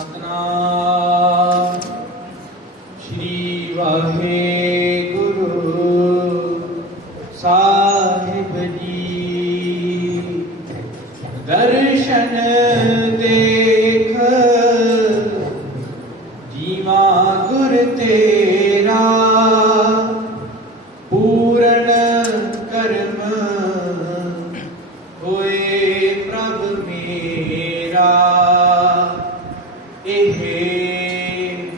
ਸਤਨਾਮ ਸ਼੍ਰੀ ਵਾਹਿਗੁਰੂ ਸਾਹਿਬ ਜੀ। ਦਰਸ਼ਨ ਦੇਖ ਜੀਵਾ ਗੁਰ ਤੇਰਾ, ਪੂਰਨ ਕਰਮ ਹੋਏ ਪ੍ਰਭ ਮੇਰਾ। ਇਹ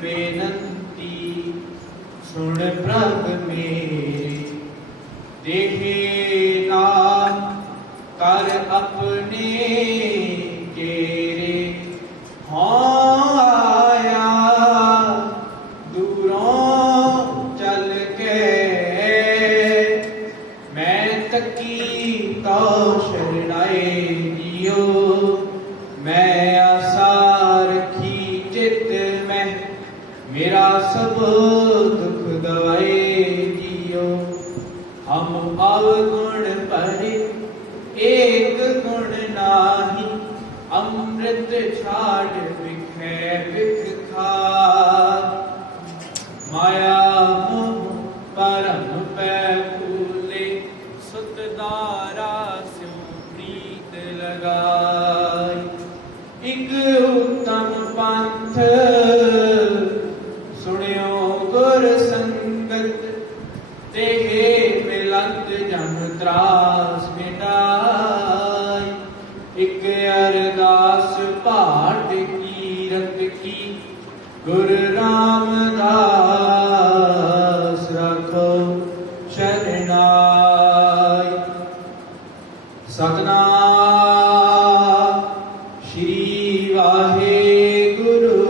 ਬੇਨੰਤੀ ਸੁਣ ਪ੍ਰਭ ਮੇਰੇ, ਦੇਹੇ ਨਾਮ ਕਰ ਆਪਣੇ ਚੇਰੇ। ਹਾਂ ਆਇਆ ਦੂਰੋਂ ਚੱਲ ਕੇ, ਮੈਂ ਤੱਕੀ ਤੋ ਸ਼ਰਣਾਏ ਜੀਓ। ਮੈਂ ਆਸਾ ਰੱਖੀ ਚਿਤ ਮੈਂ, ਮੇਰਾ ਸਭ ਦੁਖ ਦਵਾਏ ਜੀਓ। ਹਮ ਅਵਗੁਣ ਭਰੇ ਏਕ ਗੁਣ ਨਾਹੀ, ਅੰਮ੍ਰਿਤ ਛਾੜ ਵਿਖੇ ਵਿਖ ਖਾਰ। ਮਾਇਆ ਮੋਹ ਪਰਮ ਪੈ ਭੂਲੇ, ਸੁਤ ਦਾਰਾ ਸਿਉ ਪ੍ਰੀਤ ਲਗਾਈ। ਇਕ ਉਤਮ ਪੰਥ ਸੁਣਿਓ ਗੁਰ ਸੰਗਤ, ਤੇਹ ਮਿਲੰਤ ਜਨ ਤਰਾਸ ਮਿਟਾਈ। ਇਕ ਅਰਦਾਸ ਪਾਠ ਕੀਰਤ ਕੀ, ਗੁਰ ਰਾਮਦਾਸ ਰੱਖੋ ਸ਼ਰਨਾਈ। ਸਤਨਾਮ ਸ਼੍ਰੀ ਵਾਹਿਗੁਰੂ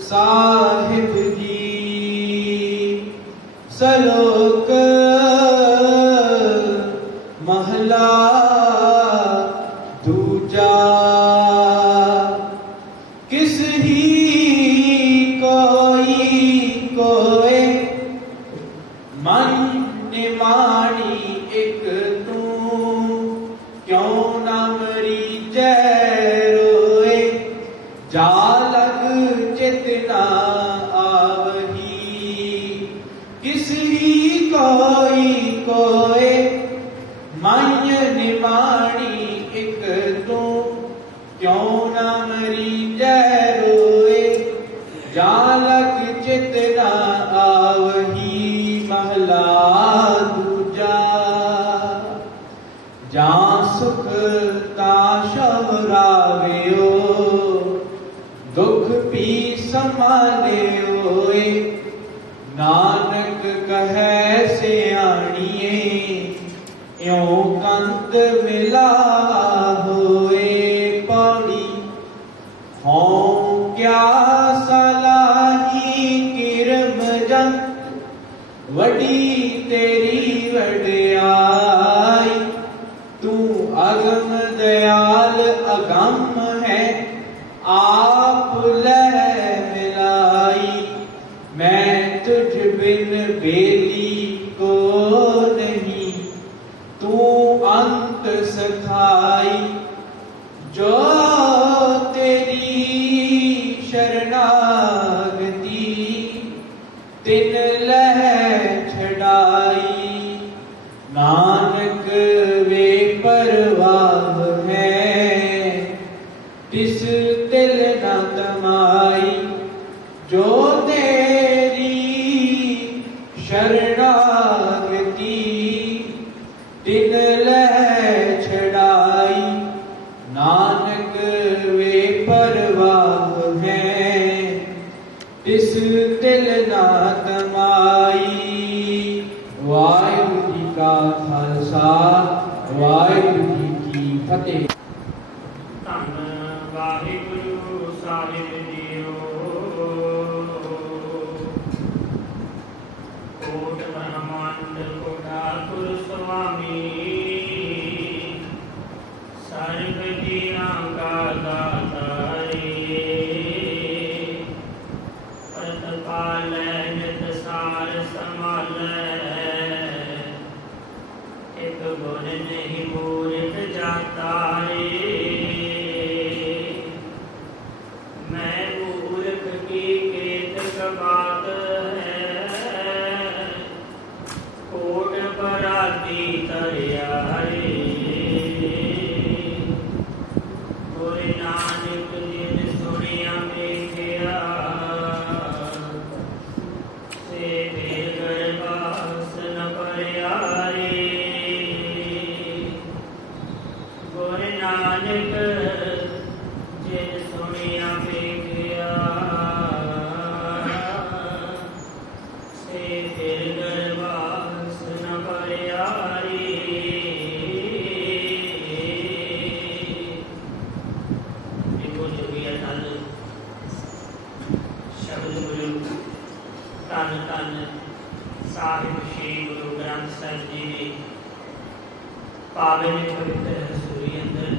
ਸਾਹਿਬ ਜੀ। ਸਲੋਕ ਮਹਲਾ ਦੂਜਾ। ਕਿਸ ਹੀ ਕੋਈ ਕੋਏ, ਮਨ ਨਿਮਾਣੀ ਇਕ ਤੂੰ। ਕਿਉ ਨਾ ਮਰੀਜੈ ਰੋਏ, ਜਾ ਲਗ ਚਿਤ ਨਾ ਆਵਹੀ। ਕਿਸ ਹੀ ਕੋਈ ਕੋਏ, ਮਨ ਨਿਮਾਣੀ ਇਕ ਤੂੰ। ਕਿਉ ਨਾ ਮਰੀਜੈ ਰੋਏ, ਜਾ ਲਗ ਚਿਤ ਨਾ ਆਵਹੀ। ਮਹਲਾ ਦੂਜਾ। ਜਾਂ ਸੁਖ ਤਾ ਸ਼ਵਰਾਵਿਓ, ਦੁਖ ਪੀ ਸਮਾਲਿਓਏ। ਨਾਨਕ ਕਹੈ ਸਿਆਣੀਏ, ਇਉ ਕੰਤ ਮਿਲਾ ਹੋਏ। ਪੌੜੀ ਹਉ ਕਿਆ ਸਲਾਹੀ ਕਿਰਮ ਜੰਤ, ਵੱਡੀ ਤੇਰੀ ਵਡਿਆਈ। ਤੂੰ ਅਗਮ ਦਇਆਲ ਅਗੰਮ ਹੈ, ਆਪ ਲੈ ਮਿਲਾਈ। ਮੈਂ ਤੁਝ ਬਿਨ ਬੇਲੀ ਕੋ ਨਹੀਂ, ਤੂੰ ਅੰਤ ਸਥਾਈ। ਜੋ ਤੇਰੀ ਸ਼ਰਨਾਗਤੀ, ਤਿਨ ਲਹਿ ਛਡਾਈ। ਨਾਨਕ ਵੇ ਪਰਵਾਹ ਹੈ, ਤਿਸ ਤਿਲ ਨ ਤਮਾਈ। ਜੋ ਤੇਰੀ ਸ਼ਰਨਾਗਤੀ, ਤਿਨ ਲਹਿ ਛਡਾਈ। ਨਾਨਕ ਵੇ ਪਰਵਾਹ ਹੈ, ਤਿਸ ਤਿਲ ਨਾ ਤਮਾਈ। ਵਾਹਿਗੁਰੂ ਜੀ ਕਾ ਖਾਲਸਾ, ਵਾਹਿਗੁਰੂ ਜੀ ਕੀ ਫਤਿਹ। ਧੰਨ ਵਾਹਿਗੁਰੂ ਸਾਹਿਬ ਜੀਓ। ਕੋਟ ਬ੍ਰਹਮੰਡ ਕੋਟਾਪੁਰ ਸੁਆਮੀ, ਸਰਬ ਜੀਆਂ ਕਾ ਦਾਤਾਰੀ। ਪਰਤ ਪਾਲੈ ਨਿਤ ਸਾਰ ਸੰਭਾਲੈ, ਇਕ ਗੁਣ ਨਹੀਂ ਮੂਰਖ ਜਾਤਾ ਰੇ। ਗੁਰ ਨਾਨਕ ਜਿਨ ਸੁਣਿਆ ਵੇਖਿਆ ਸੇ ਬੇਗਰਬਾਸ ਨ ਪਰਿਆ ਰੇ। ਗੁਰ ਨਾਨਕ ਜਿਨ ਸੁਣਿਆ ਵੇਖਿਆ ਸੇ ਬੇਗਰਬਾਸ ਨ ਪਰਿਆ ਰੇ। ਧੰਨ ਧੰਨ ਸਾਹਿਬ ਸ੍ਰੀ ਗੁਰੂ ਗ੍ਰੰਥ ਸਾਹਿਬ ਜੀ ਨੇ ਪਾਵਨ ਪਵਿੱਤਰ ਰਸੂਲੀ ਅੰਦਰ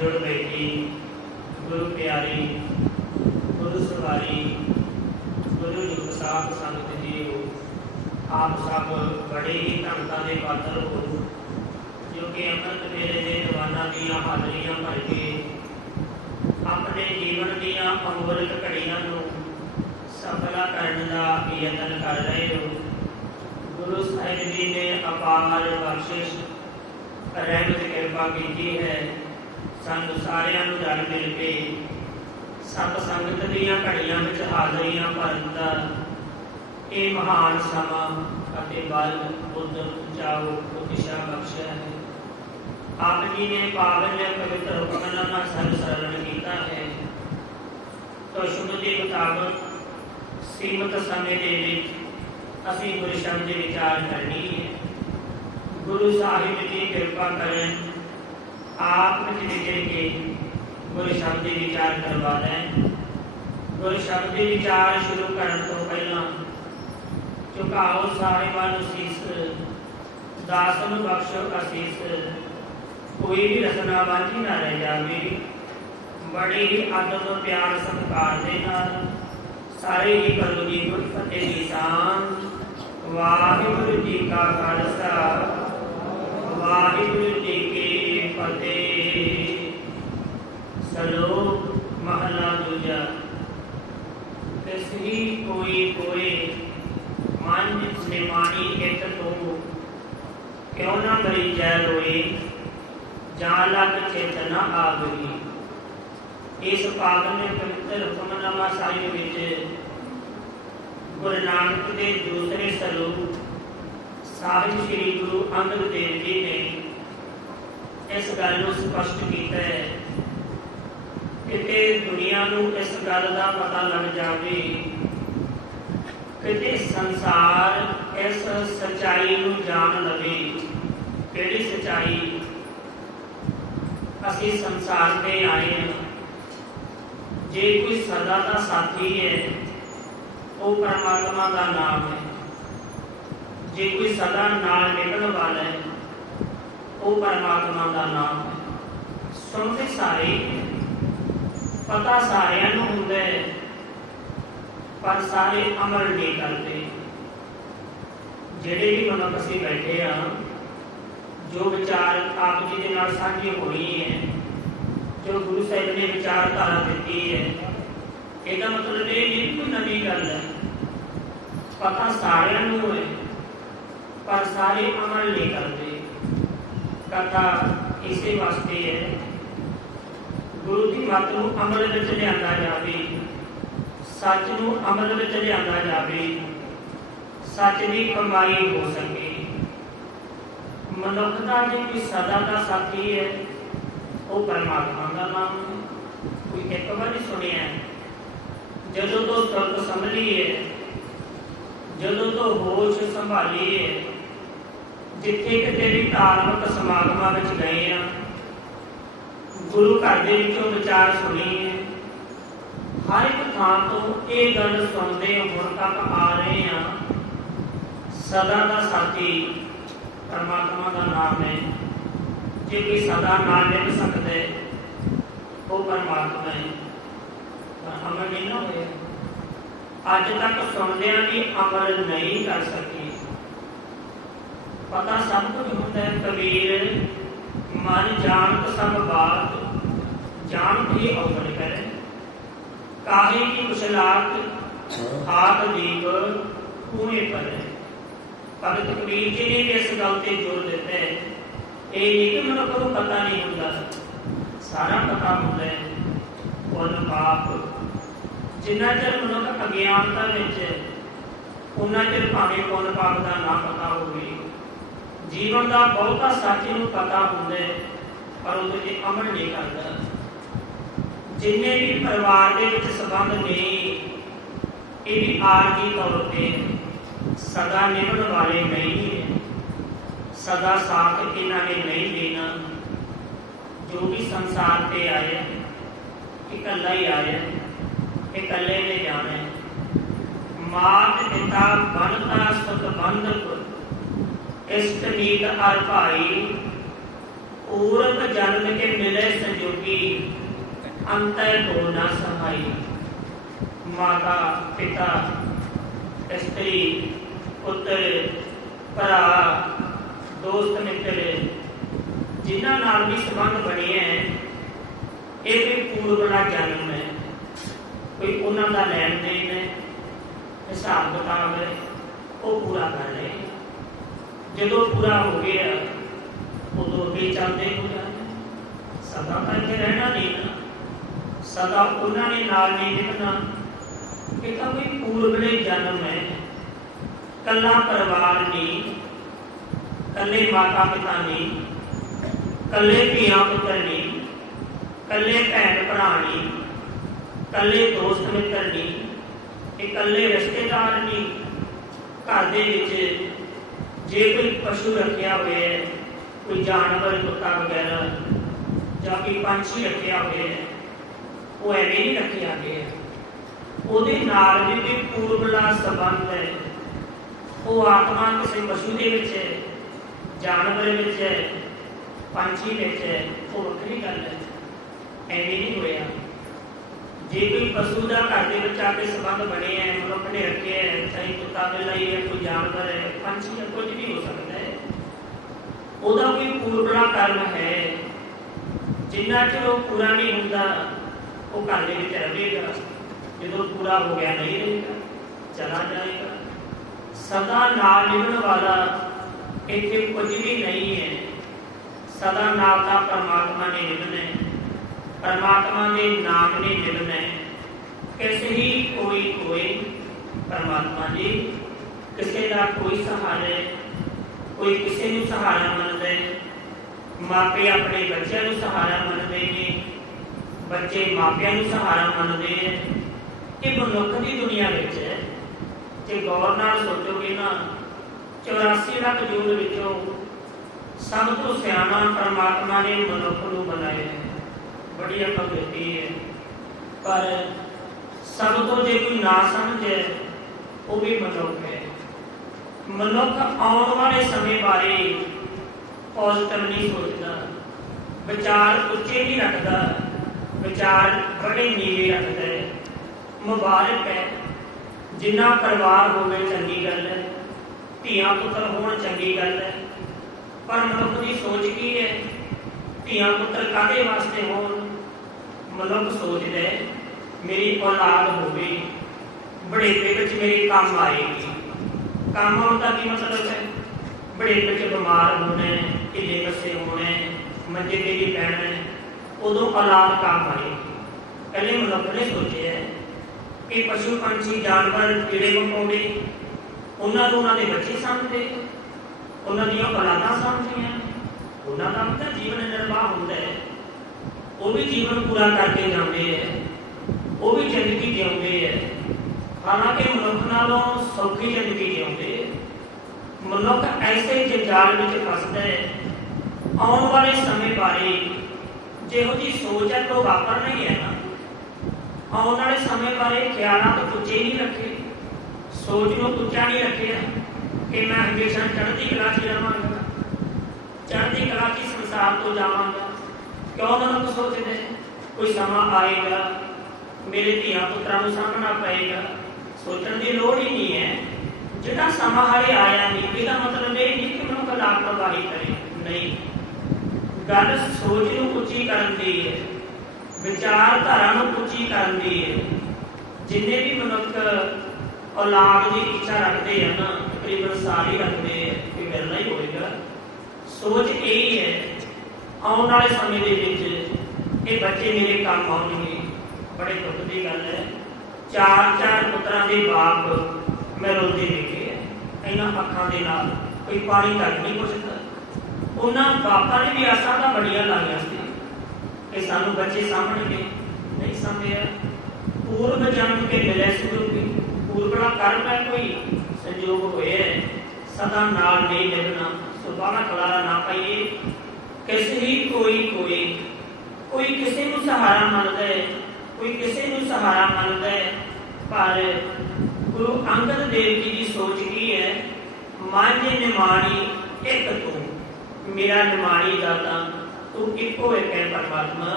ਜੁੜ ਬੈਠੀ ਗੁਰੂ ਪਿਆਰੀ ਗੁਰੂ ਸਵਾਰੀ ਗੁਰੂ ਯੁਗ ਸਾਧ ਸੰਗਤ ਜੀਓ, ਆਪ ਸਭ ਬੜੇ ਹੀ ਧੰਨਤਾ ਦੇ ਪਾਤਰ ਹੋ ਜੋ ਕਿ ਅੰਮ੍ਰਿਤ ਵੇਲੇ ਦੇ ਦੀਵਾਨਾਂ ਦੀਆਂ ਹਾਜ਼ਰੀਆਂ ਭਰ ਕੇ ਆਪਣੇ ਜੀਵਨ ਦੀਆਂ ਅਮੁੱਲਕ ਘੜੀਆਂ ਨੂੰ ਸਫਲਾ ਕਰਨ ਦਾ ਯਤਨ ਕਰ ਰਹੇ ਹੋ। ਗੁਰੂ ਸਾਹਿਬ ਜੀ ਨੇ ਅਪਾਰ ਬਖਸ਼ਿਸ਼ ਰਹਿਮਤ ਕਿਰਪਾ ਕੀਤੀ ਹੈ। ਸਾਨੂੰ ਸਾਰਿਆਂ ਨੂੰ ਰਲ ਮਿਲ ਕੇ ਸਤ ਸੰਗਤ ਦੀਆਂ ਘੜੀਆਂ ਵਿੱਚ ਹਾਜ਼ਰੀਆਂ ਭਰਨ ਦਾ ਇਹ ਮਹਾਨ ਸਮਾਂ ਅਤੇ ਬਲ ਉਦਮ ਚਾਓ ਉਤਸ਼ਾਹ ਬਖਸ਼ਿਆ ਹੈ। ਆਪ ਜੀ ਨੇ ਪਾਵਨ ਪਵਿੱਤਰ ਹੁਕਮਨਾਮਾ ਸਰਵਣ ਕੀਤਾ ਹੈ। ਤਾਂ ਸ਼ੁਭ ਦੇ ਮੁਤਾਬਕ ਸੀਮਤ ਸਮੇਂ ਦੇ ਵਿੱਚ ਅਸੀਂ ਗੁਰੂ ਸ਼ਬਦ ਦੇ ਵਿਚਾਰ ਕਰਨੀ ਹੈ। ਗੁਰੂ ਸਾਹਿਬ ਜੀ ਕਿਰਪਾ ਕਰਨ ਆਪ ਵਿੱਚ ਵਿਚਰ ਕੇ ਗੁਰੂ ਸ਼ਬਦ ਦੇ ਵਿਚਾਰ ਕਰਵਾ ਲੈਣ। ਗੁਰੂ ਸ਼ਬਦ ਦੇ ਵਿਚਾਰ ਸ਼ੁਰੂ ਕਰਨ ਤੋਂ ਪਹਿਲਾਂ ਝੁਕਾਓ ਸਾਹਿਬਾਂ ਨੂੰ ਸੀਸ, ਦਾਸ ਨੂੰ ਬਖਸ਼ੋ ਅਸੀਸ। ਕੋਈ ਵੀ ਰਸਨਾ ਵਾਂਝੀ ਨਾ ਰਹਿ ਜਾਵੇ। ਬੜੇ ਹੀ ਆਦਰ ਪਿਆਰ ਸਤਿਕਾਰ ਦੇ ਨਾਲ ਸਾਰੇ ਹੀ ਕਰੋ ਜੀ ਗੁਰ ਫਤਿਹ ਦੀ ਸਾਂਝ। ਵਾਹਿਗੁਰੂ ਜੀ ਕਾ ਖਾਲਸਾ ਵਾਹਿਗੁਰੂ ਜੀ ਕੀ ਫਤਿਹ। ਸਲੋਕ ਮਹਲਾ ਦੂਜਾ। ਕਿਸੀ ਕੋਈ ਕੋਏ ਮਨ ਨਿਮਾਣੀ ਇੱਕ ਤੋਂ ਕਿਉਂ ਨਾ ਕਰੀ ਜੈ ਰੋਏ, ਜਾਂ ਲੱਗ ਚਿਤ ਨਾ ਆਵਈ। ਇਸ ਪਾਵਨ ਪਵਿੱਤਰ ਹੁਕਮਨਾਮਾ ਸਾਹਿਬ ਵਿੱਚ ਗੁਰੂ ਨਾਨਕ ਦੇ ਦੂਸਰੇ ਸਰੂਪ ਸਾਹਿਬ ਸ੍ਰੀ ਗੁਰੂ ਅੰਗਦ ਦੇਵ ਜੀ ਨੇ ਇਸ ਗੱਲ ਨੂੰ ਸਪਸ਼ਟ ਕੀਤਾ ਹੈ। ਕਿਤੇ ਦੁਨੀਆ ਨੂੰ ਇਸ ਗੱਲ ਦਾ ਪਤਾ ਲੱਗ ਜਾਵੇ, ਕਿਤੇ ਸੰਸਾਰ ਇਸ ਸੱਚਾਈ ਨੂੰ ਜਾਣ ਲਵੇ। ਕਿਹੜੀ ਸੱਚਾਈ? ਅਸੀਂ ਸੰਸਾਰ ਤੇ ਆਏ ਹਾਂ। ਜੇ ਕੋਈ ਸਦਾ ਦਾ ਸਾਥੀ ਹੈ ਉਹ ਪਰਮਾਤਮਾ ਦਾ ਨਾਮ ਹੈ। ਜੇ ਕੋਈ ਸਦਾ ਨਾਲ ਨਿਕਲਣ ਵਾਲਾ ਹੈ ਉਹ ਪਰਮਾਤਮਾ ਦਾ ਨਾਮ ਹੈ। ਸੁਣਦੇ ਸਾਰੇ, ਪਤਾ ਸਾਰਿਆਂ ਨੂੰ ਹੁੰਦਾ ਹੈ, ਪਰ ਸਾਰੇ ਅਮਲ ਨਹੀਂ ਕਰਦੇ। ਜਿਹੜੇ ਵੀ ਮਨੁੱਖ ਅਸੀਂ ਬੈਠੇ ਆ, ਜੋ ਵਿਚਾਰ ਆਪ ਜੀ ਦੇ ਨਾਲ ਸਾਂਝੀ ਹੋਈ ਹੈ, ਜੋ ਗੁਰੂ ਸਾਹਿਬ ਨੇ ਵਿਚਾਰਧਾਰਾ ਦਿੱਤੀ ਹੈ, ਇਹਦਾ ਮਤਲਬ ਇਹ ਨਹੀਂ ਕੋਈ ਨਵੀਂ ਗੱਲ ਹੈ। ਪਤਾ ਸਾਰਿਆਂ ਨੂੰ ਹੈ, ਪਰ ਸਾਰੇ ਅਮਲ ਨਹੀਂ ਕਰਦੇ। ਕਥਾ ਇਸੇ ਵਾਸਤੇ ਹੈ ਗੁਰੂ ਦੀ ਮੱਤ ਨੂੰ ਅਮਲ ਵਿੱਚ ਲਿਆਂਦਾ ਜਾਵੇ, ਸੱਚ ਨੂੰ ਅਮਲ ਵਿੱਚ ਲਿਆਂਦਾ ਜਾਵੇ, ਸੱਚ ਦੀ ਕਮਾਈ ਹੋ ਸਕੇ। ਮਨੁੱਖ ਦਾ ਜੇ ਕੋਈ ਸਦਾ ਦਾ ਸਾਥੀ ਹੈ ਉਹ ਪਰਮਾਤਮਾ ਦਾ ਨਾਮ ਹੈ। ਕੋਈ ਇੱਕ ਵਾਰੀ ਸੁਣਿਆ, ਜਦੋਂ ਤੋਂ ਸੁਰਤ ਸੰਭਲੀ ਹੈ, ਜਦੋਂ ਤੋਂ ਹੋਸ਼ ਸੰਭਾਲੀ ਹੈ, ਜਿੱਥੇ ਕਿਤੇ ਵੀ ਧਾਰਮਿਕ ਸਮਾਗਮਾਂ ਵਿੱਚ ਗਏ ਆ, ਗੁਰੂ ਘਰ ਦੇ ਵਿੱਚੋਂ ਵਿਚਾਰ ਸੁਣੀ ਹੈ, ਹਰ ਇੱਕ ਥਾਂ ਤੋਂ ਇਹ ਗੱਲ ਸੁਣਦੇ ਹੁਣ ਤੱਕ ਆ ਰਹੇ ਆ, ਸਦਾ ਦਾ ਸਾਥੀ ਪਰਮਾਤਮਾ ਦਾ ਨਾਮ ਹੈ। ਜੇ ਕੋਈ ਸਦਾ ਨਾਲ ਨਿਭ ਸਕਦਾ ਹੈ ਉਹ ਪਰਮਾਤਮਾ ਹੈ, ਪਰ ਅਮਲ ਨਹੀਂ ਨਾ ਹੋਇਆ। ਅੱਜ ਤੱਕ ਸੁਣਦਿਆਂ ਵੀ ਅਮਲ ਨਹੀਂ ਕਰ ਸਕੇ। ਪਤਾ ਸਭ ਕੁਝ ਹੁੰਦਾ ਹੈ। ਕਬੀਰ ਮਨ ਜਾਣਤ ਸਭ ਬਾਤ, ਜਾਣਤ ਹੀ ਔਗਣ ਕਰੇ। ਕਾਹੇ ਕੀ ਕੁਸ਼ਲਾਤ ਆਪ ਦੀਪ ਕੂਏ ਪਰੇ। ਭਗਤ ਕਬੀਰ ਜੀ ਨੇ ਵੀ ਇਸ ਗੱਲ ਤੇ ਜ਼ੋਰ ਦਿੱਤਾ ਹੈ। ਇਹ ਨਹੀਂ ਕਿ ਮਨੁੱਖ ਨੂੰ ਪਤਾ ਨਹੀਂ ਹੁੰਦਾ, ਸਾਰਾ ਪਤਾ ਹੁੰਦਾ ਹੈ। ਪੁੰਨ ਪਾਪ ਜਿੰਨਾ ਚਿਰ ਮਨੁੱਖ ਅਗਿਆਨਤਾ ਵਿੱਚ, ਉਹਨਾਂ ਚਿਰ ਭਾਵੇਂ ਪੁੰਨ ਪਾਪ ਦਾ ਨਾ ਪਤਾ ਹੋਵੇ, ਜੀਵਨ ਦਾ ਬਹੁਤਾ ਸੱਚ ਨੂੰ ਪਤਾ ਹੁੰਦਾ ਹੈ, ਪਰ ਉਹਦੇ ਤੇ ਅਮਲ ਨਹੀਂ ਕਰਦਾ। ਜਿੰਨੇ ਵੀ ਪਰਿਵਾਰ ਦੇ ਵਿੱਚ ਸੰਬੰਧ ਨੇ, ਇਹ ਵੀ ਆਰਜੀ ਤੌਰ ਤੇ ਸਦਾ ਨਿਭਣ ਵਾਲੇ ਨਹੀਂ ਹੈ। ਸਦਾ ਸਾਥ ਇਹਨਾਂ ਨੇ ਨਹੀਂ ਦੇਣਾ। ਜੋ ਵੀ ਸੰਸਾਰ ਤੇ ਆਇਆ, ਇਕੱਲਾ ਹੀ ਆਇਆ, ਇਕੱਲੇ ਨੇ ਜਾਣਾ। ਮਾਤ ਪਿਤਾ ਬਣਤਾ ਸੁਤ ਬੰਧਕ, ਇਸ਼ਟ ਨੀਤ ਹਰ ਭਾਈ, ਪੂਰਬ ਜਨਮ ਕੇ ਮਿਲੇ ਸੰਜੋਗੀ, ਅੰਤੈ ਕੋ ਨਾ ਸਹਾਈ। ਮਾਤਾ ਪਿਤਾ, ਇਸਤਰੀ, ਪੁੱਤਰ, ਭਰਾ, ਦੋਸਤ ਮਿੱਤਰ, ਜਿਨ੍ਹਾਂ ਨਾਲ ਵੀ ਸੰਬੰਧ ਬਣੇ ਹੈ, ਇਹ ਵੀ ਪੂਰਬਲਾ ਜਨਮ ਹੈ। ਕੋਈ ਉਹਨਾਂ ਦਾ ਲੈਣ ਦੇਣ ਹੈ, ਹਿਸਾਬ ਕਿਤਾਬ ਹੈ, ਉਹ ਪੂਰਾ ਕਰ ਰਹੇ। ਜਦੋਂ ਪੂਰਾ ਹੋ ਗਿਆ, ਉਦੋਂ ਅੱਗੇ ਚੱਲਦੇ ਹੋ ਜਾਂਦੇ। ਸਦਾ ਤਾਂ ਇੱਥੇ ਰਹਿਣਾ ਨਹੀਂ ਨਾ, ਸਦਾ ਉਹਨਾਂ ਨੇ ਨਾਲ ਨਹੀਂ ਨਿਭਣਾ। ਇਹ ਤਾਂ ਕੋਈ ਪੂਰਬਲੇ ਜਨਮ ਹੈ। ਕੱਲਾ ਪਰਿਵਾਰ ਨਹੀਂ, ਕੱਲੇ ਮਾਤਾ ਪਿਤਾ ਨਹੀਂ, ਕੱਲੇ ਧੀਆਂ ਪੁੱਤਰ ਨਹੀਂ, ਕੱਲੇ ਭੈਣ ਭਰਾ ਨਹੀਂ, ਕੱਲੇ ਦੋਸਤ ਮਿੱਤਰ ਨਹੀਂ, ਇਕੱਲੇ ਰਿਸ਼ਤੇਦਾਰ ਨਹੀਂ। ਘਰ ਦੇ ਵਿੱਚ ਜੇ ਕੋਈ ਪਸ਼ੂ ਰੱਖਿਆ ਹੋਇਆ ਹੈ, ਕੋਈ ਜਾਨਵਰ, ਕੁੱਤਾ ਵਗੈਰਾ, ਜਾਂ ਕੋਈ ਪੰਛੀ ਰੱਖਿਆ ਹੋਇਆ ਹੈ, ਉਹ ਐਵੇਂ ਨਹੀਂ ਰੱਖਿਆ ਗਿਆ। ਉਹਦੇ ਨਾਲ ਵੀ ਕੋਈ ਪੂਰਬਲਾ ਸੰਬੰਧ ਹੈ। ਉਹ ਆਤਮਾ ਕਿਸੇ ਪਸ਼ੂ ਦੇ ਵਿੱਚ ਹੈ, ਜਾਨਵਰ ਵਿੱਚ ਹੈ, ਪੰਛੀ ਵਿੱਚ ਹੈ, ਉਹ ਵੱਖਰੀ ਗੱਲ ਹੈ। ਐਵੇਂ ਨਹੀਂ ਹੋਇਆ। ਜੇ ਕੋਈ ਪਸ਼ੂ ਦਾ ਘਰ ਦੇ ਵਿੱਚ ਆ ਕੇ ਸੰਬੰਧ ਬਣੇ ਹੈ, ਮਨੁੱਖ ਨੇ ਰੱਖਿਆ ਹੈ, ਚਾਹੇ ਕੁੱਤਾ ਬਿੱਲਾ ਹੀ ਹੈ, ਕੋਈ ਜਾਨਵਰ ਹੈ, ਪੰਛੀ ਹੈ, ਕੁਝ ਵੀ ਹੋ ਸਕਦਾ ਹੈ, ਉਹਦਾ ਕੋਈ ਪੂਰਬਲਾ ਕਰਮ ਹੈ। ਜਿੰਨਾ ਚਿਰ ਉਹ ਪੂਰਾ ਨਹੀਂ ਹੁੰਦਾ, ਉਹ ਘਰ ਦੇ ਵਿੱਚ ਰਹੇਗਾ। ਜਦੋਂ ਪੂਰਾ ਹੋ ਗਿਆ ਨਹੀਂ ਰਹੇਗਾ, ਚਲਾ ਜਾਏਗਾ। ਸਦਾ ਨਾਲ ਨਿਭਣ ਵਾਲਾ ਇੱਥੇ ਕੁਝ ਵੀ ਨਹੀਂ ਹੈ। ਸਦਾ ਨਾਲ ਤਾਂ ਪਰਮਾਤਮਾ ਨੇ ਨਿਭਣਾ ਹੈ, ਪਰਮਾਤਮਾ ਦੇ ਨਾਮ ਨੇ ਨਿਭਣਾ ਹੈ। ਕਿਸੇ ਹੀ ਕੋਈ ਪਰਮਾਤਮਾ ਜੀ, ਕਿਸੇ ਦਾ ਕੋਈ ਸਹਾਰਾ, ਕੋਈ ਕਿਸੇ ਨੂੰ ਸਹਾਰਾ ਮੰਨਦਾ ਹੈ। ਮਾਪੇ ਆਪਣੇ ਬੱਚਿਆਂ ਨੂੰ ਸਹਾਰਾ ਮੰਨਦੇ ਨੇ, ਬੱਚੇ ਮਾਪਿਆਂ ਨੂੰ ਸਹਾਰਾ ਮੰਨਦੇ ਹੈ। ਇਹ ਮਨੁੱਖ ਦੀ ਦੁਨੀਆ ਵਿੱਚ ਹੈ। ਜੇ ਗੌਰ ਨਾਲ ਸੋਚੋਗੇ ਨਾ, 84 ਲੱਖ ਜੂਨ ਵਿੱਚੋਂ ਸਭ ਤੋਂ ਸਿਆਣਾ ਪਰਮਾਤਮਾ ਨੇ ਮਨੁੱਖ ਨੂੰ ਬਣਾਇਆ ਹੈ। ਬੜੀ ਅਕਲ ਦਿੱਤੀ ਹੈ। ਪਰ ਸਭ ਤੋਂ ਜੇ ਕੋਈ ਨਾ ਸਮਝੇ, ਉਹ ਵੀ ਮਨੁੱਖ ਹੈ। ਮਨੁੱਖ ਆਉਣ ਵਾਲੇ ਸਮੇਂ ਬਾਰੇ ਪੋਜ਼ਿਟਿਵ ਨਹੀਂ ਸੋਚਦਾ, ਵਿਚਾਰ ਉੱਚੇ ਨਹੀਂ ਰੱਖਦਾ, ਵਿਚਾਰ ਬੜੇ ਨੀਵੇਂ ਰੱਖਦਾ ਹੈ। ਮੁਬਾਰਕ ਹੈ, ਜਿੰਨਾ ਪਰਿਵਾਰ ਹੋਵੇ ਚੰਗੀ ਗੱਲ ਹੈ, ਧੀਆਂ ਪੁੱਤਰ ਹੋਣ ਚੰਗੀ ਗੱਲ ਹੈ। ਪਰ ਮਨੁੱਖ ਦੀ ਸੋਚ ਕੀ ਹੈ? ਧੀਆਂ ਪੁੱਤਰ ਕਾਹਦੇ ਵਾਸਤੇ ਹੋਣ? ਮਨੁੱਖ ਸੋਚਦਾ ਹੈ ਮੇਰੀ ਔਲਾਦ ਹੋਵੇ, ਬੁਢੇਪੇ ਵਿੱਚ ਮੇਰੇ ਕੰਮ ਆਏਗੀ। ਕੰਮ ਆਉਣ ਦਾ ਕੀ ਮਤਲਬ ਹੈ? ਬੁਢੇਪੇ ਵਿੱਚ ਬਿਮਾਰ ਹੋਣਾ, ਢਿੱਲੇ ਕੱਸੇ ਹੋਣਾ, ਮੰਜੇ ਤੇ ਵੀ ਪੈਣਾ, ਉਦੋਂ ਔਲਾਦ ਕੰਮ ਆਏਗੀ। ਪਹਿਲੇ ਮਨੁੱਖ ਨੇ ਸੋਚਿਆ ਕਿ ਪਸ਼ੂ ਪੰਛੀ ਜਾਨਵਰ ਕੀੜੇ ਮਕੌੜੇ, ਉਹਨਾਂ ਨੂੰ ਉਹਨਾਂ ਦੇ ਬੱਚੇ ਸਮਝਦੇ, ਉਹਨਾਂ ਦੀਆਂ ਔਲਾਦਾਂ ਸਮਝਦੀਆਂ, ਉਹਨਾਂ ਦਾ ਤਾਂ ਜੀਵਨ ਨਿਰਵਾਹ ਹੁੰਦਾ ਹੈ। ਉਹ ਵੀ ਜੀਵਨ ਪੂਰਾ ਕਰਕੇ ਜਾਂਦੇ ਹੈ, ਉਹ ਵੀ ਜ਼ਿੰਦਗੀ ਜਿਉਂਦੇ ਹੈ। ਹਾਲਾਂਕਿ ਮਨੁੱਖ ਨਾਲੋਂ ਸੌਖੀ ਜ਼ਿੰਦਗੀ ਜਿਉਂਦੇ ਹੈ। ਮਨੁੱਖ ਐਸੇ ਜੰਜਾਲ ਵਿੱਚ ਫਸਦਾ ਹੈ। ਆਉਣ ਵਾਲੇ ਸਮੇਂ ਬਾਰੇ ਜਿਹੋ ਜਿਹੀ ਸੋਚ ਹੈ ਉਹ ਵਾਪਰ ਨਹੀਂ ਹੈ ਨਾ। ਆਉਣ ਵਾਲੇ ਸਮੇਂ ਬਾਰੇ ਖਿਆਲਾਂ ਤੋਂ ਉੱਚੇ ਨਹੀਂ ਰੱਖੇ, ਸੋਚ ਨੂੰ ਉੱਚਾ ਨਹੀਂ ਰੱਖਿਆ ਕਿ ਮੈਂ ਹਮੇਸ਼ਾ ਚੜ੍ਹਦੀ ਕਲਾ 'ਚ ਰਹਾਂਗਾ, ਚੜ੍ਹਦੀ ਕਲਾ 'ਚ ਸੰਸਾਰ ਤੋਂ ਜਾਵਾਂਗਾ। ਕਿਉਂ ਮਨੁੱਖ ਸੋਚਦੇ? ਕੋਈ ਸਮਾਂ ਆਏਗਾ, ਮੇਰੇ ਧੀਆਂ ਪੁੱਤਰਾਂ ਨੂੰ ਸਾਂਭਣਾ ਪਏਗਾ। ਸੋਚਣ ਦੀ ਲੋੜ ਹੀ ਨਹੀਂ ਹੈ। ਜਿਹੜਾ ਸਮਾਂ ਹਾਲੇ ਆਇਆ ਨਹੀਂ, ਇਹਦਾ ਮਤਲਬ ਇਹ ਨਹੀਂ ਕਿ ਮਨੁੱਖ ਲਾਪਰਵਾਹੀ ਕਰੇ, ਨਹੀਂ। ਗੱਲ ਸੋਚ ਨੂੰ ਉੱਚੀ ਕਰਨ ਦੀ ਹੈ, ਵਿਚਾਰਧਾਰਾ ਨੂੰ ਉੱਚੀ ਕਰਨ ਦੀ ਹੈ। ਜਿੰਨੇ ਵੀ ਮਨੁੱਖ ਔਲਾਦ ਦੀ ਇੱਛਾ ਰੱਖਦੇ ਆ ਨਾ, ਤਕਰੀਬਨ ਸਾਰੇ ਰੱਖਦੇ ਆ ਕਿ ਮਿਲਣਾ ਹੀ ਹੋਏਗਾ। ਸੋਚ ਇਹ ਹੈ ਆਉਣ ਵਾਲੇ ਸਮੇਂ ਦੇ ਵਿੱਚ ये बच्चे मेरे काम आउणगे। बड़े दुख की गल है, 4-4 पुत्रां दे बाप मैं रोंदे देखे है। इन्हां अखां दे नाल कोई पानी तक नहीं पुछदा। उन्हां बापां ने भी आसां तां बड़ियां लाईआं सी कि सानूं बच्चे सामभणगे, नहीं सामभिआ। पूर्व जन्म के मिले सुरूपी पूर्वला कर्म है, कोई संयोग होए सदा नाल नहीं लगना। सुबाना खलारा ना पाइए, किसी ही कोई किसी नूं सहारा मनदा है, कोई किसी नूं सहारा मनदा है। पर गुरु अंगद देव जी की सोच की है, मांझ निमाणी एक तू, मेरा निमाणी दाता तू इको एक है परमात्मा,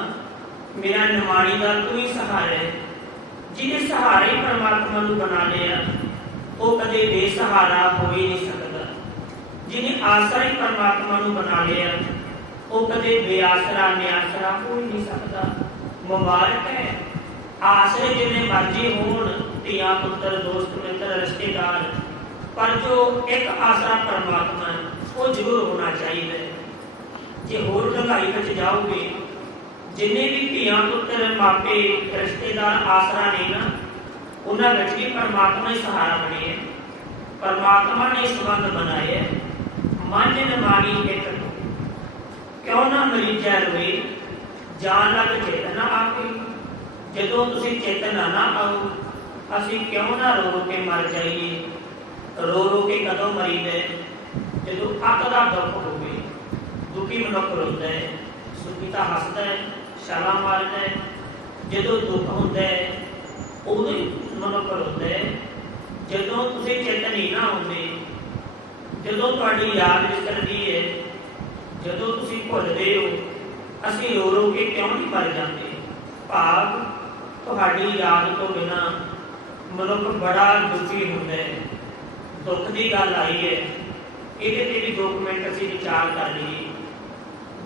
मेरा निमाणी दा तू ही सहारा है। जिन्हें सहारा ही परमात्मा नूं बना लिया वो कदे बेसहारा हो ही नहीं सकता। जिन्हें आसरा ही परमात्मा नूं बना लिया वो कदे बेआसरा निआसरा हो ही नहीं सकता। मुबारक है आसरे जिन्हें मर्जी होण, धियां पुत्र दोस्त मित्र रिश्तेदार, पर जो एक आसरा परमात्मा है वो जरूर होना चाहिए। जे होर ढंगाई विच जाओगे, जिन्हें भी धियां पुत्र मापे रिश्तेदार आसरा नहीं ना, उन्हां विच भी परमात्मा ही सहारा बने है। परमात्मा ने संबंध बनाए है। मंझ निमाणी एक क्यों ना मरीजा रोए, जान लग चित ना आके। जदों तुसीं चेतना ना आओ, असीं क्यों ना रो रो के मर जाइए। रो रो के कदों मरीदा है, जदों अत दा दुख होवे। दुखी मनुख रोंदा है, सुखी तां हसदा है, छालां मारदा है। जदों दुख हुंदा है उदों ही मनुख रोंदा है। जदों तुसीं चित नहीं ना आउंदे, जदों तुहाडी याद विसरदी है, जदों तुसीं भुलदे हो, असीं रो रो के क्यों नहीं मर जाते। भाव तुहाडी याद तो बिना मनुख बड़ा दुखी हुंदा है। दुख की गल आई है, इहदे ते भी 2 मिनट असीं विचार कर लईए।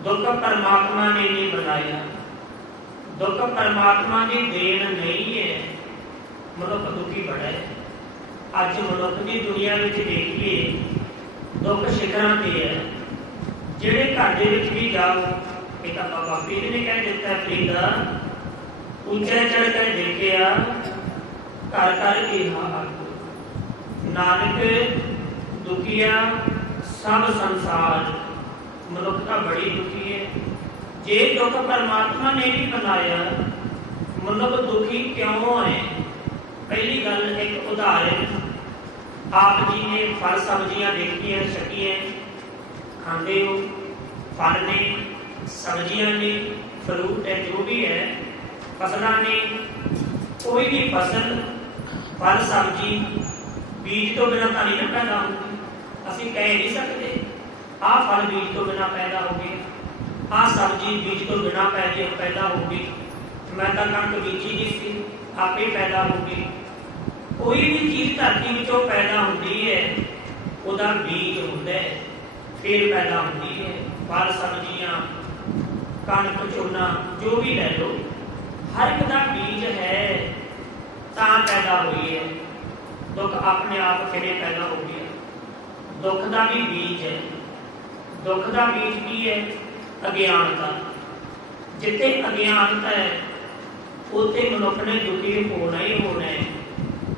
दुख परमात्मा ने नहीं बनाया, दुख परमात्मा की देन नहीं है। मनुख दुखी बड़ा है। अज मनुख की दुनिया में देखिए दुख शिखरां ते है। जिहड़े घर दे विच भी जाओ, एक बाबा फरीद ने कह दिता, फरीदा ऊंचा चढ़ कर देखिया घर घर के हाल, नानक दुखिया सब संसार। मनुखता बड़ी दुखी है। जे दुख परमात्मा ने नहीं बनाया, मनुख दुखी क्यों है। पहली गल एक उदाहरण, आप जी ने फल सब्जियां देखिए छकिए खाते हो, फल ने सब्जियां ने फ्रूट है जो भी है, फसलों ने, कोई भी फसल फल सब्जी बीज तो बिना तो नहीं पैदा होगी। असीं कह नहीं सकते आ फल बीज तो बिना पैदा हो गए, आ सब्जी बीज तो बिना पैदा होगी। मैं तो कणक बीजी नहीं सी, आपे पैदा होगी। कोई भी चीज़ धरती विचों पैदा होती है, उसका बीज होता है, फिर पैदा होती है। फल सब्जियां कणक झोना जो भी ले लो, हर एक का बीज है तां पैदा हुई है। दुख अपने आप किवें पैदा हो गया। दुख का भी बीज है। दुख का बीज की है? अज्ञानता। जिथे अज्ञानता है उत्थे मनुख ने दुखी होना ही होना है।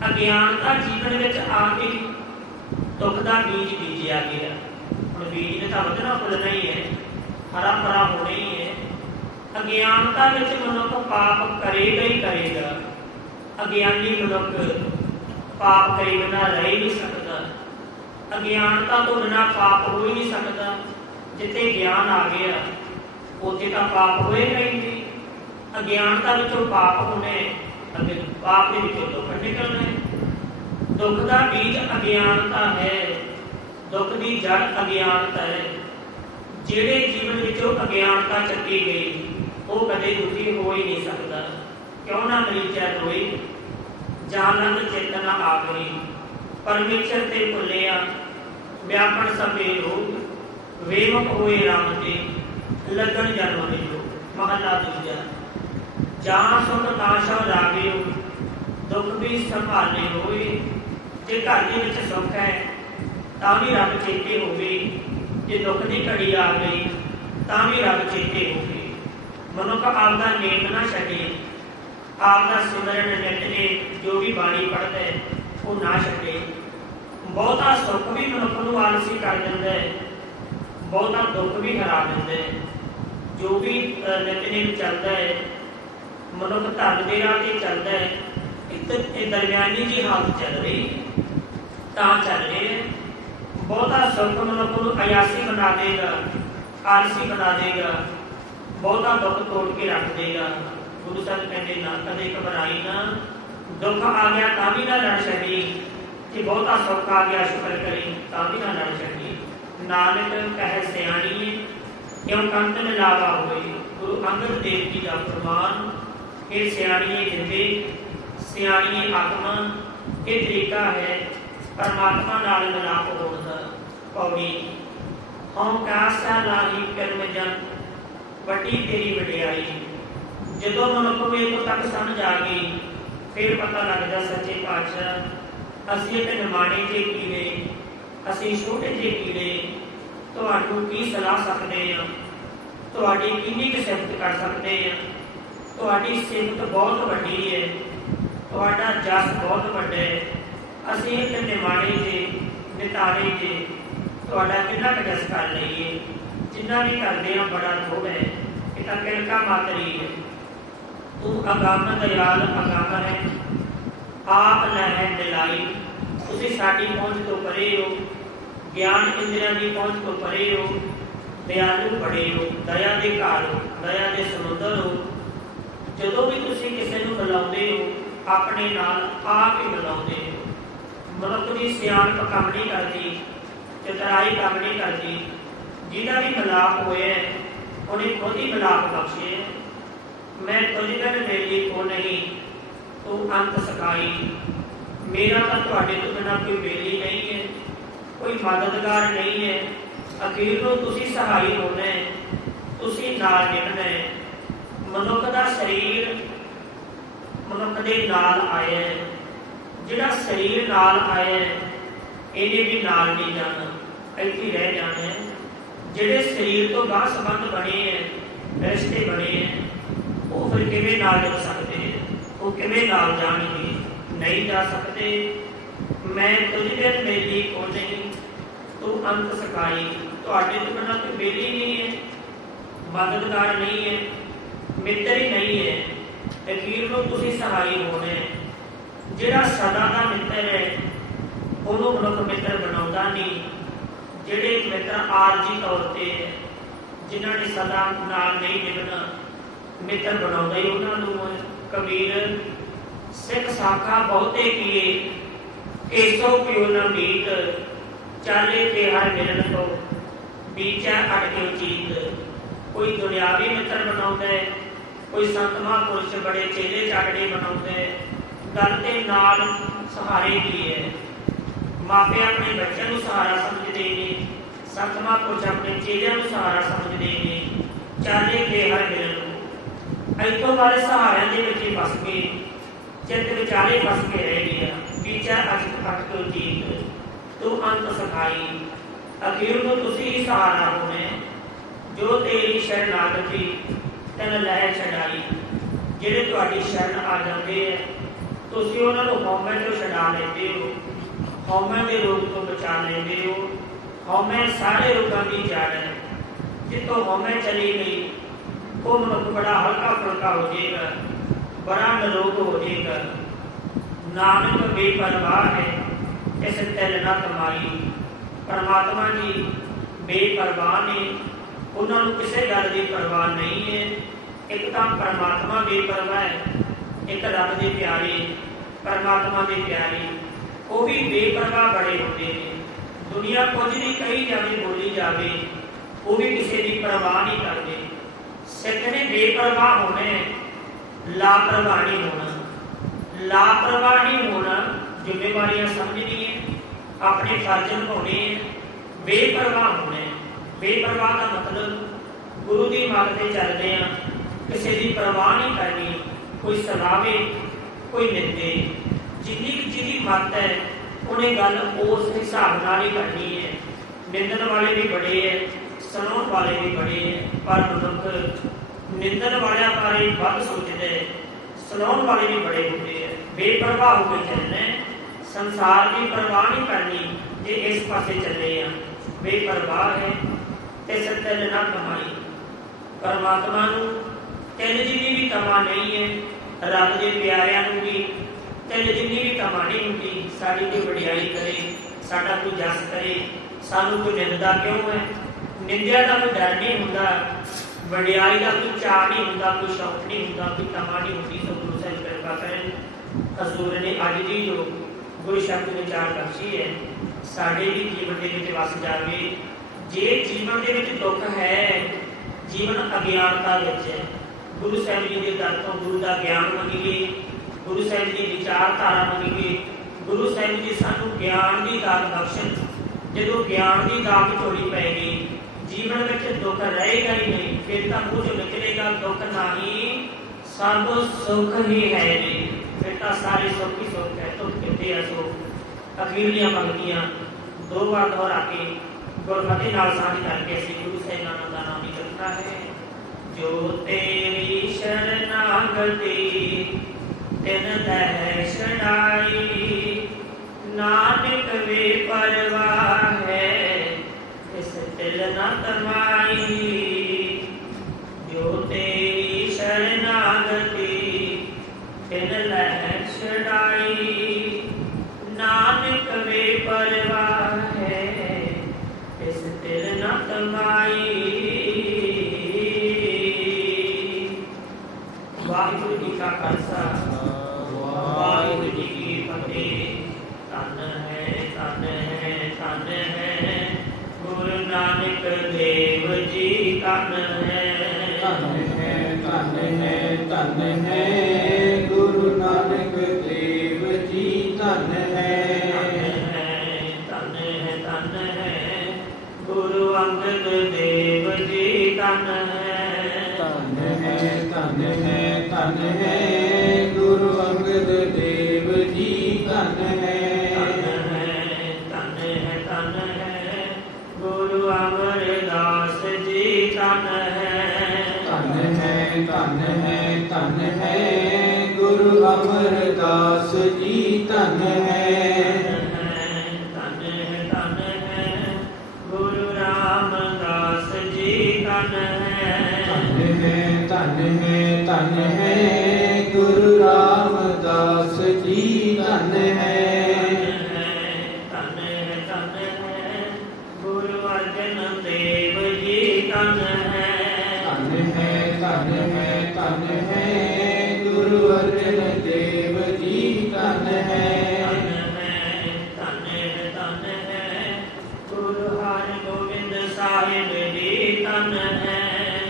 अज्ञानता जीवन में आके दुख का बीज बीजिया गया। हम बीज ने तो वधना फुलना ही है, हरा भरा होना ही है। अज्ञानता में मनुख पाप करेगा ही करेगा। अज्ञानी मनुख पाप करे बिना रह ही नहीं सकता। अज्ञानता तो बिना पाप हो ही नहीं सकता। जिथे ज्ञान आ गया उत्थे तो पाप होएगा ही नहीं। अज्ञानता विचों पाप होने, पाप के विचों दुख निकलना है। दुख का बीज अज्ञानता है। दुख की जड़ अज्ञानता है। जिहड़े जीवन विचों अज्ञानता चक्की गई वो कदे दुखी हो ही नहीं सकता। क्यों ना मरीजा रोई, जानन चेतना आखरी। परमेश्वर ते भुलिया व्यापन सबे रोग, वेमक होए राम ते लगन जन्म मिलो। महला दूजा। जहाँ सुख नाशा रागे दुख भी संभाले होए। जे घर के विच सुख है तां भी रब चेते होवे, जे दुख की घड़ी आ गई तां भी रब चेते होवे। ਮਨੁੱਖ ਆਪਦਾ ਨੇਮ ਨਾ ਛੱਡੇ, ਆਪਦਾ ਸਿਮਰਨ ਨਿਤਨੇਮ ਜੋ ਵੀ ਬਾਣੀ ਪੜ੍ਹਦਾ ਹੈ ਉਹ ਨਾ ਛੱਡੇ। ਬਹੁਤਾ ਸੁੱਖ ਵੀ ਮਨੁੱਖ ਨੂੰ ਆਲਸੀ ਕਰ ਦਿੰਦਾ ਹੈ, ਬਹੁਤਾ ਦੁੱਖ ਵੀ ਹਰਾ ਦਿੰਦਾ ਹੈ। ਜੋ ਵੀ ਨਿਤਨੇਮ ਚੱਲਦਾ ਹੈ, ਮਨੁੱਖ ਧਰਮ ਦੇ ਰਾਹ ਤੇ ਚੱਲਦਾ ਹੈ, ਇਹ ਦਰਮਿਆਨੀ ਜੀ ਹਾਲਤ ਚੱਲ ਰਹੀ ਤਾਂ ਚੱਲ ਰਹੀ ਹੈ। ਬਹੁਤਾ ਸੁੱਖ ਮਨੁੱਖ ਨੂੰ ਅਯਾਸੀ ਬਣਾ ਦੇਗਾ, ਆਲਸੀ ਬਣਾ ਦੇਗਾ, ਬਹੁਤਾ ਦੁੱਖ ਤੋੜ ਕੇ ਰੱਖ ਦੇਗਾ। ਗੁਰੂ ਸਾਹਿਬ ਕਹਿੰਦੇ ਨਾ ਕਦੇ ਘਬਰਾਈ ਨਾ, ਦੁੱਖ ਆ ਗਿਆ ਤਾਂ ਵੀ ਨਾ ਲੜ ਛੱਡੀ, ਜੇ ਬਹੁਤਾ ਸੁੱਖ ਆ ਗਿਆ ਸ਼ੁਕਰ ਕਰੀ ਤਾਂ ਵੀ ਨਾ ਲੜ ਛੱਡੀ। ਨਾਨਕ ਕਹਿ ਸਿਆਣੀਏ ਕਿਉਂ ਕੰਤਨ ਲਾਵਾ ਹੋਏ। ਗੁਰੂ ਅੰਗਦ ਦੇਵ ਜੀ ਦਾ ਫਰਮਾਨ, ਇਹ ਸਿਆਣੀਏ ਜਿੰਦੇ, ਸਿਆਣੀਏ ਆਤਮਾ, ਇਹ ਤਰੀਕਾ ਹੈ ਪਰਮਾਤਮਾ ਨਾਲ ਮਿਲਾਪ ਹੋਣ ਦਾ। ਪੌੜੀ ਹਉ ਕਾਸਾ ਲਾਹੀ ਕਰਮ ਜਨ, ਵੱਡੀ ਤੇਰੀ ਵਡਿਆਈ। ਜਦੋਂ ਮਨੁੱਖ ਨੂੰ ਇੱਥੋਂ ਤੱਕ ਸਮਝ ਆ ਗਈ ਫਿਰ ਪਤਾ ਲੱਗਦਾ ਸੱਚੇ ਪਾਤਸ਼ਾਹ ਅਸੀਂ ਇੱਕ ਨਿਮਾਣੇ ਜਿਹੇ ਕੀੜੇ, ਅਸੀਂ ਛੋਟੇ ਜਿਹੇ ਕੀੜੇ ਤੁਹਾਨੂੰ ਕੀ ਸਲਾਹ ਸਕਦੇ ਹਾਂ, ਤੁਹਾਡੀ ਕਿੰਨੀ ਕੁ ਸਿਫਤ ਕਰ ਸਕਦੇ ਹਾਂ। ਤੁਹਾਡੀ ਸਿਫਤ ਬਹੁਤ ਵੱਡੀ ਹੈ, ਤੁਹਾਡਾ ਜਸ ਬਹੁਤ ਵੱਡਾ ਹੈ। ਅਸੀਂ ਇੱਕ ਨਿਮਾਣੇ ਜਿਹੇ ਨਿਤਾਰੇ ਜਿਹੇ ਤੁਹਾਡਾ ਕਿੰਨਾ ਕੁ ਜਸ ਕਰ ਲਈਏ। ਜਿੰਨਾ ਵੀ ਕਰਦੇ ਹਾਂ ਬੜਾ ਥੋੜ੍ਹਾ ਹੈ, ਇਹ ਤਾਂ ਕਿਲਕਾ ਮਾਤਰੀ ਹੈ। ਤੂੰ ਅਗੰਮ ਦਇਆਲ ਅਗੰਮ ਹੈ, ਆਪ ਲਹਿ ਦਿਲਾਈ। ਤੁਸੀਂ ਸਾਡੀ ਪਹੁੰਚ ਤੋਂ ਪਰੇ ਹੋ, ਗਿਆਨ ਇੰਦਰੀਆਂ ਦੀ ਪਹੁੰਚ ਤੋਂ ਪਰੇ ਹੋ, ਦਿਆਲੂ ਬੜੇ ਹੋ, ਦਇਆ ਦੇ ਘਰ ਹੋ, ਦਇਆ ਦੇ ਸਮੁੰਦਰ ਹੋ। ਜਦੋਂ ਵੀ ਤੁਸੀਂ ਕਿਸੇ ਨੂੰ ਮਿਲਾਉਂਦੇ ਹੋ ਆਪਣੇ ਨਾਲ ਆਪ ਹੀ ਮਿਲਾਉਂਦੇ ਹੋ। ਮਨੁੱਖ ਦੀ ਸਿਆਣਪ ਕੰਮ ਨਹੀਂ ਕਰਦੀ, ਚਤਰਾਈ ਕੰਮ ਨਹੀਂ ਕਰਦੀ। ਜਿਹਦਾ ਵੀ ਮਿਲਾਪ ਹੋਇਆ ਉਹਨੇ ਖੁਦ ਹੀ ਮਿਲਾਪ ਬਖਸ਼ੇ। ਮੈਂ ਤੁਝ ਬਿਨ ਮੇਰੀ ਕੋ ਨਹੀਂ, ਤੂੰ ਅੰਤ ਸਕਾਈ। ਮੇਰਾ ਤਾਂ ਤੁਹਾਡੇ ਤੋਂ ਬਿਨਾਂ ਕੋਈ ਬੇਲੀ ਨਹੀਂ ਹੈ, ਕੋਈ ਮਦਦਗਾਰ ਨਹੀਂ ਹੈ। ਅਖੀਰ ਨੂੰ ਤੁਸੀਂ ਸਹਾਈ ਹੋਣਾ ਹੈ, ਤੁਸੀਂ ਨਾਲ ਨਿਭਣਾ ਹੈ। ਮਨੁੱਖ ਦਾ ਸਰੀਰ ਮਨੁੱਖ ਦੇ ਨਾਲ ਆਇਆ ਹੈ, ਜਿਹੜਾ ਸਰੀਰ ਨਾਲ ਆਇਆ ਹੈ ਇਹਨੇ ਵੀ ਨਾਲ ਨਹੀਂ ਜਾਣਾ, ਇੱਥੇ ਰਹਿ ਜਾਣਾ ਹੈ। ਜਿਹੜੇ ਸਰੀਰ ਤੋਂ ਗਾਹ ਸੰਬੰਧ ਬਣੇ ਹੈ, ਰਿਸ਼ਤੇ ਬਣੇ ਹੈ, ਉਹ ਫਿਰ ਕਿਵੇਂ ਨਾਲ ਜੁੜ ਸਕਦੇ ਹੈ, ਉਹ ਕਿਵੇਂ ਨਾਲ ਜਾਣਗੇ, ਨਹੀਂ ਜਾ ਸਕਦੇ। ਮੈਂ ਤੁਝ ਬਿਨ ਮੇਲੀ ਕੋ ਨਹੀਂ, ਤੂੰ ਅੰਤ ਸਕਾਈ। ਤੁਹਾਡੇ ਤੋਂ ਬਿਨਾਂ ਕੋਈ ਬੇਲੀ ਨਹੀਂ ਹੈ, ਮਦਦਗਾਰ ਨਹੀਂ ਹੈ, ਮਿੱਤਰ ਹੀ ਨਹੀਂ ਹੈ। ਅਖੀਰ ਨੂੰ ਤੁਸੀਂ ਸਹਾਈ ਹੋਣਾ ਹੈ। ਜਿਹੜਾ ਸਦਾ ਦਾ ਮਿੱਤਰ ਹੈ ਉਹਨੂੰ ਮਨੁੱਖ ਮਿੱਤਰ ਬਣਾਉਂਦਾ ਨਹੀਂ। ਜਿਹੜੇ ਮਿੱਤਰ ਆਰਜੀ ਤੌਰ ਤੇ ਜਿਨ੍ਹਾਂ ਨੇ ਸਦਾ ਨਾਲ ਨਹੀਂ ਨਿਭਣਾ, ਮਿੱਤਰ ਬਣਾਉਂਦਾ ਹੀ ਉਹਨਾਂ ਨੂੰ। ਕਬੀਰ ਸਿੱਖ ਸਾਖਾ ਬਹੁਤੇ ਕੀਏ, ਕੇਸੋ ਪਿਓ ਨ ਮੀਤ, ਚਾਲੇ ਤੇ ਹਰ ਮਿਲਣ ਤੋਂ ਬੀਚਾ ਅਟਕੇ ਚੀਤ। ਕੋਈ ਦੁਨਿਆਵੀ ਮਿੱਤਰ ਬਣਾਉਂਦਾ ਹੈ, ਕੋਈ ਸੰਤ ਮਹਾਂਪੁਰਸ਼ ਬੜੇ ਚੇਲੇ ਚਾਗੜੇ ਬਣਾਉਂਦਾ ਹੈ। ਗੱਲ ਦੇ ਨਾਲ ਸਹਾਰੇ ਕੀ ਹੈ। ਮਾਪੇ ਆਪਣੇ ਬੱਚਿਆਂ ਨੂੰ ਸਹਾਰਾ ਸਮਝਦੇ ਨੇ, ਸੰਤ ਮਹਾਂਪੁਰਸ਼ ਆਪਣੇ ਚੇਲਿਆਂ ਨੂੰ ਸਹਾਰਾ ਸਮਝਦੇ ਨੇ। ਚਾਲੇ ਤੇ ਹਰ ਮਿਲਣ ਤੋਂ ਇੱਥੋਂ ਵਾਲੇ ਸਹਾਰਿਆਂ ਦੇ ਵਿੱਚ ਹੀ ਫਸ ਕੇ ਚਿੱਤ ਵਿਚਾਲੇ ਫਸ ਕੇ ਰਹਿ ਗਿਆ। ਬੀਚਾ ਅਟਕੇ ਚੀਤ, ਤੂੰ ਅੰਤ ਸਖਾਈ। ਅਖੀਰ ਨੂੰ ਤੁਸੀਂ ਹੀ ਸਹਾਰਾ ਹੋਣਾ। ਜੋ ਤੇਰੀ ਸ਼ਰਨਾਗਤੀ ਤੈਨੂੰ ਲੈ ਛਡਾਈ। ਜਿਹੜੇ ਤੁਹਾਡੀ ਸ਼ਰਨ ਆ ਜਾਂਦੇ ਹੈ ਤੁਸੀਂ ਉਹਨਾਂ ਨੂੰ ਹਉਮੈ ਤੋਂ ਛਡਾ ਲੈਂਦੇ ਹੋ, ਹਉਮੈ ਦੇ ਰੋਗ ਤੋਂ ਬਚਾ ਲੈਂਦੇ ਹੋ। ਹਉਮੈ ਸਾਰੇ ਰੋਗਾਂ ਦੀ ਜੜ ਹੈ। ਜਿੱਥੋਂ ਹਉਮੈ ਚਲੀ ਗਈ ਉਹ ਮਨੁੱਖ ਬੜਾ ਹਲਕਾ ਫੁਲਕਾ ਹੋ ਜਾਏਗਾ, ਬੜਾ ਨਿਰੋਗ ਹੋ ਜਾਏਗਾ। ਨਾਨਕ ਬੇਪਰਵਾਹ ਹੈ ਇਸ ਤਿਲ ਨਾ ਕਮਾਈ। ਪਰਮਾਤਮਾ ਜੀ ਬੇਪਰਵਾਹ ਨੇ, ਉਹਨਾਂ ਨੂੰ ਕਿਸੇ ਗੱਲ ਦੀ ਪਰਵਾਹ ਨਹੀਂ ਹੈ। ਇੱਕ ਤਾਂ ਪਰਮਾਤਮਾ ਬੇਪਰਵਾਹ ਹੈ, ਇੱਕ ਰੱਬ ਦੇ ਪਿਆਰੇ ਪਰਮਾਤਮਾ ਦੇ ਪਿਆਰੇ ਉਹ ਵੀ ਬੇਪਰਵਾਹ ਬੜੇ ਹੁੰਦੇ ਨੇ। ਦੁਨੀਆ ਕੁਝ ਵੀ ਕਹੀ ਜਾਵੇ, ਬੋਲੀ ਜਾਵੇ, ਉਹ ਵੀ ਕਿਸੇ ਦੀ ਪਰਵਾਹ ਨਹੀਂ ਕਰਦੇ। ਸਿੱਖ ਨੇ ਬੇਪਰਵਾਹ ਹੋਣਾ, ਲਾਪਰਵਾਹ ਨਹੀਂ ਹੋਣਾ। ਲਾਪਰਵਾਹ ਨਹੀਂ ਹੋਣਾ, ਜ਼ਿੰਮੇਵਾਰੀਆਂ ਸਮਝਣੀਆਂ, ਆਪਣੇ ਫਰਜ਼ ਨਿਭਾਉਣੇ, ਬੇਪਰਵਾਹ ਹੋਣਾ। ਬੇਪਰਵਾਹ ਦਾ ਮਤਲਬ ਗੁਰੂ ਦੀ ਮੱਤ ਤੇ ਚੱਲਦੇ ਆ, ਕਿਸੇ ਦੀ ਪਰਵਾਹ ਨਹੀਂ ਕਰਨੀ। ਕੋਈ ਸਲਾਵੇ, ਕੋਈ ਨਿੰਦੇ, ਜਿਹਦੀ ਮੱਤ ਹੈ ਉਹਨੇ ਗੱਲ ਉਸ ਹਿਸਾਬ ਨਾਲ ਹੀ ਕਰਨੀ ਹੈ। ਨਿੰਦਣ ਵਾਲੇ ਵੀ ਬੜੇ ਹੈ, ਸੁਣਾਉਣ ਵਾਲੇ ਵੀ ਬੜੇ ਹੈ, ਪਰ ਮਨੁੱਖ ਨਿੰਦਣ ਵਾਲਿਆਂ ਬਾਰੇ ਵੱਧ ਸੋਚਦੇ, ਸੁਣਾਉਣ ਵਾਲੇ ਵੀ ਬੜੇ ਹੁੰਦੇ ਆ। ਬੇਪਰਵਾਹ ਹੋ ਕੇ ਚੱਲਣਾ, ਸੰਸਾਰ ਦੀ ਪਰਵਾਹ ਨਹੀਂ ਕਰਨੀ। ਜੇ ਇਸ ਪਾਸੇ ਚੱਲੇ ਆ ਬੇਪਰਵਾਹ ਹੈ ਤੇ ਸਤਿਲ ਨਾ ਕਮਾਈ। ਪਰਮਾਤਮਾ ਨੂੰ ਤਿਲ ਜਿੰਨੀ ਵੀ ਕਮਾ ਨਹੀਂ ਹੈ, ਰੱਬ ਦੇ ਪਿਆਰਿਆਂ ਨੂੰ ਵੀ ਤਿਲ ਜਿੰਨੀ ਵੀ ਕਮਾ ਨਹੀਂ ਹੁੰਦੀ। ਸਾਡੀ ਕੋਈ ਵਡਿਆਈ ਕਰੇ, ਸਾਡਾ ਕੋਈ ਜਸ ਕਰੇ, ਸਾਨੂੰ ਕੋਈ ਨਿੰਦਾ ਕਿਉਂ ਹੈ? ਨਿੰਦਿਆ ਦਾ ਕੋਈ ਡਰ ਨਹੀਂ ਹੁੰਦਾ, ਵਡਿਆਈ ਦਾ ਕੋਈ ਚਾਅ ਨਹੀਂ ਹੁੰਦਾ, ਕੋਈ ਸ਼ੌਕ ਨਹੀਂ ਹੁੰਦਾ, ਕੋਈ ਤਮਾ ਨਹੀਂ ਹੁੰਦੀ। ਸੋ ਗੁਰੂ ਸਾਹਿਬ ਕਿਰਪਾ ਕਰਨ, ਹਜ਼ੂਰ ਨੇ ਅੱਜ ਦੀ ਜੋ ਗੁਰੂ ਸ਼ਬਦ ਵਿਚਾਰ ਬਖਸ਼ੀ ਹੈ ਸਾਡੇ ਵੀ ਜੀਵਨ ਦੇ ਵਿੱਚ ਵਸ ਜਾਵੇ। ਜੇ ਜੀਵਨ ਦੇ ਵਿੱਚ ਦੁੱਖ ਹੈ, ਜੀਵਨ ਅਗਿਆਨਤਾ ਵਿੱਚ ਹੈ, ਗੁਰੂ ਸਾਹਿਬ ਜੀ ਦੇ ਦਰ ਤੋਂ ਗੁਰੂ ਦਾ ਗਿਆਨ ਮੰਗੀਏ, ਗੁਰੂ ਸਾਹਿਬ ਦੀ ਵਿਚਾਰਧਾਰਾ ਮੰਗੀਏ। ਗੁਰੂ ਸਾਹਿਬ ਜੀ ਸਾਨੂੰ ਗਿਆਨ ਦੀ ਦਾਤ ਬਖਸ਼ਣ। ਜਦੋਂ ਗਿਆਨ ਦੀ ਦਾਤ ਝੋਲੀ ਪੈ ਗਈ, ਜੀਵਨ ਵਿੱਚ ਦੁੱਖ ਰਹੇਗਾ ਹੀ ਨਹੀਂ। ਫਿਰ ਤਾਂ ਮੂੰਹ ਚੋਂ ਨਿਕਲੇਗਾ ਦੁੱਖ ਨਹੀਂ, ਸਭ ਸੁੱਖ ਹੀ ਹੈ ਜੀ। ਫਿਰ ਤਾਂ ਸਾਰੇ ਸੁੱਖ ਹੀ ਸੁੱਖ ਹੈ। ਦੁੱਖ ਕਿੱਥੇ ਆ? ਸੋ ਅਖੀਰਲੀਆਂ ਪੰਕਤੀਆਂ ਦੋ ਵਾਰ ਦੁਹਰਾ ਕੇ ਗੁਰਮਤਿ ਨਾਲ ਸਾਂਝ ਕਰਕੇ ਅਸੀਂ ਗੁਰੂ ਸਾਹਿਬਾਨ ਦਾ ਨਾਮ ਹੀ ਕਰਨਾ ਹੈ। ਜੋ ਤੇਰੀ ਸ਼ਰਨਾਗਤੀ ਤਿਨ ਦਹਿ ਛਡਾਈ, ਨਾਨਕ ਵੇ ਪਰਵਾਹ ਹੈ ਇਸ ਤਿਲ ਨਾ ਤਮਾਈ। ਜੋ ਤੇਰੀ ਸ਼ਰਨਾਗਤੀ ਤਿਨ ਲਹਿ ਛਡਾਈ, ਨਾਨਕ ਵੇ ਪਰਵਾਹ ਹੈ ਇਸ ਤਿਲ ਨਾ ਤਮਾਈ। ਵਾਹਿਗੁਰੂ ਜੀ ਕਾ ਖਾਲਸਾ, ਵਾਹਿਗੁਰੂ ਜੀ ਕੀ ਫਤਿਹ। ਧੰਨ ਹੈ, ਧੰਨ ਹੈ, ਧੰਨ ਹੈ ਗੁਰੂ ਨਾਨਕ ਦੇਵ ਜੀ। ਧੰਨ ਹੈ, ਧੰਨ ਹੈ, ਧੰਨ ਹੈ, ਧੰਨ ਹੈ ਗੁਰੂ ਨਾਨਕ ਦੇਵ ਜੀ। ਧੰਨ ਹੈ, ਧੰਨ ਹੈ, ਧੰਨ ਹੈ ਗੁਰੂ ਅੰਗਦ ਦੇਵ ਜੀ। ਧੰਨ ਹੈ, ਧੰਨ ਹੈ, ਧੰਨ ਹੈ, ਧੰਨ ਹੈ ਗੁਰੂ ਅੰਗਦ ਦੇਵ ਜੀ। ਧੰਨ ਹੈ, ਧੰਨ ਹੈ, ਧੰਨ ਹੈ ਗੁਰੂ ਅਮਰਦਾਸ ਜੀ। ਧੰਨ ਹੈ, ਧੰਨ ਹੈ, ਧੰਨ ਹੈ, ਧੰਨ ਹੈ ਗੁਰੂ ਅਮਰਦਾਸ ਜੀ। ਧੰਨ ਹੈ, ਧੰਨ ਹੈ, ਧੰਨ ਹੈ ਗੁਰੂ ਰਾਮਦਾਸ ਜੀ। ਧੰਨ ਹੈ, ਧੰਨ ਹੈ, ਧੰਨ ਹੈ, ਧੰਨ ਹੈ ਗੁਰੂ ਰਾਮਦਾਸ ਜੀ। ਧੰਨ ਹੈ, ਧੰਨ ਹੈ, ਧੰਨ ਹੈ ਗੁਰੂ ਅਰਜਨ ਦੇਵ ਜੀ। ਧੰਨ ਹੈ, ਧੰਨ ਹੈ, ਧੰਨ ਹੈ, ਧੰਨ ਹੈ ਗੁਰੂ ਅਰਜਨ ਦੇਵ ਜੀ। ਧੰਨ ਹੈ, ਧੰਨ ਹੈ, ਧੰਨ ਹੈ ਗੁਰੂ ਹਰਿਗੋਬਿੰਦ ਸਾਹਿਬ ਜੀ। ਧੰਨ ਹੈ,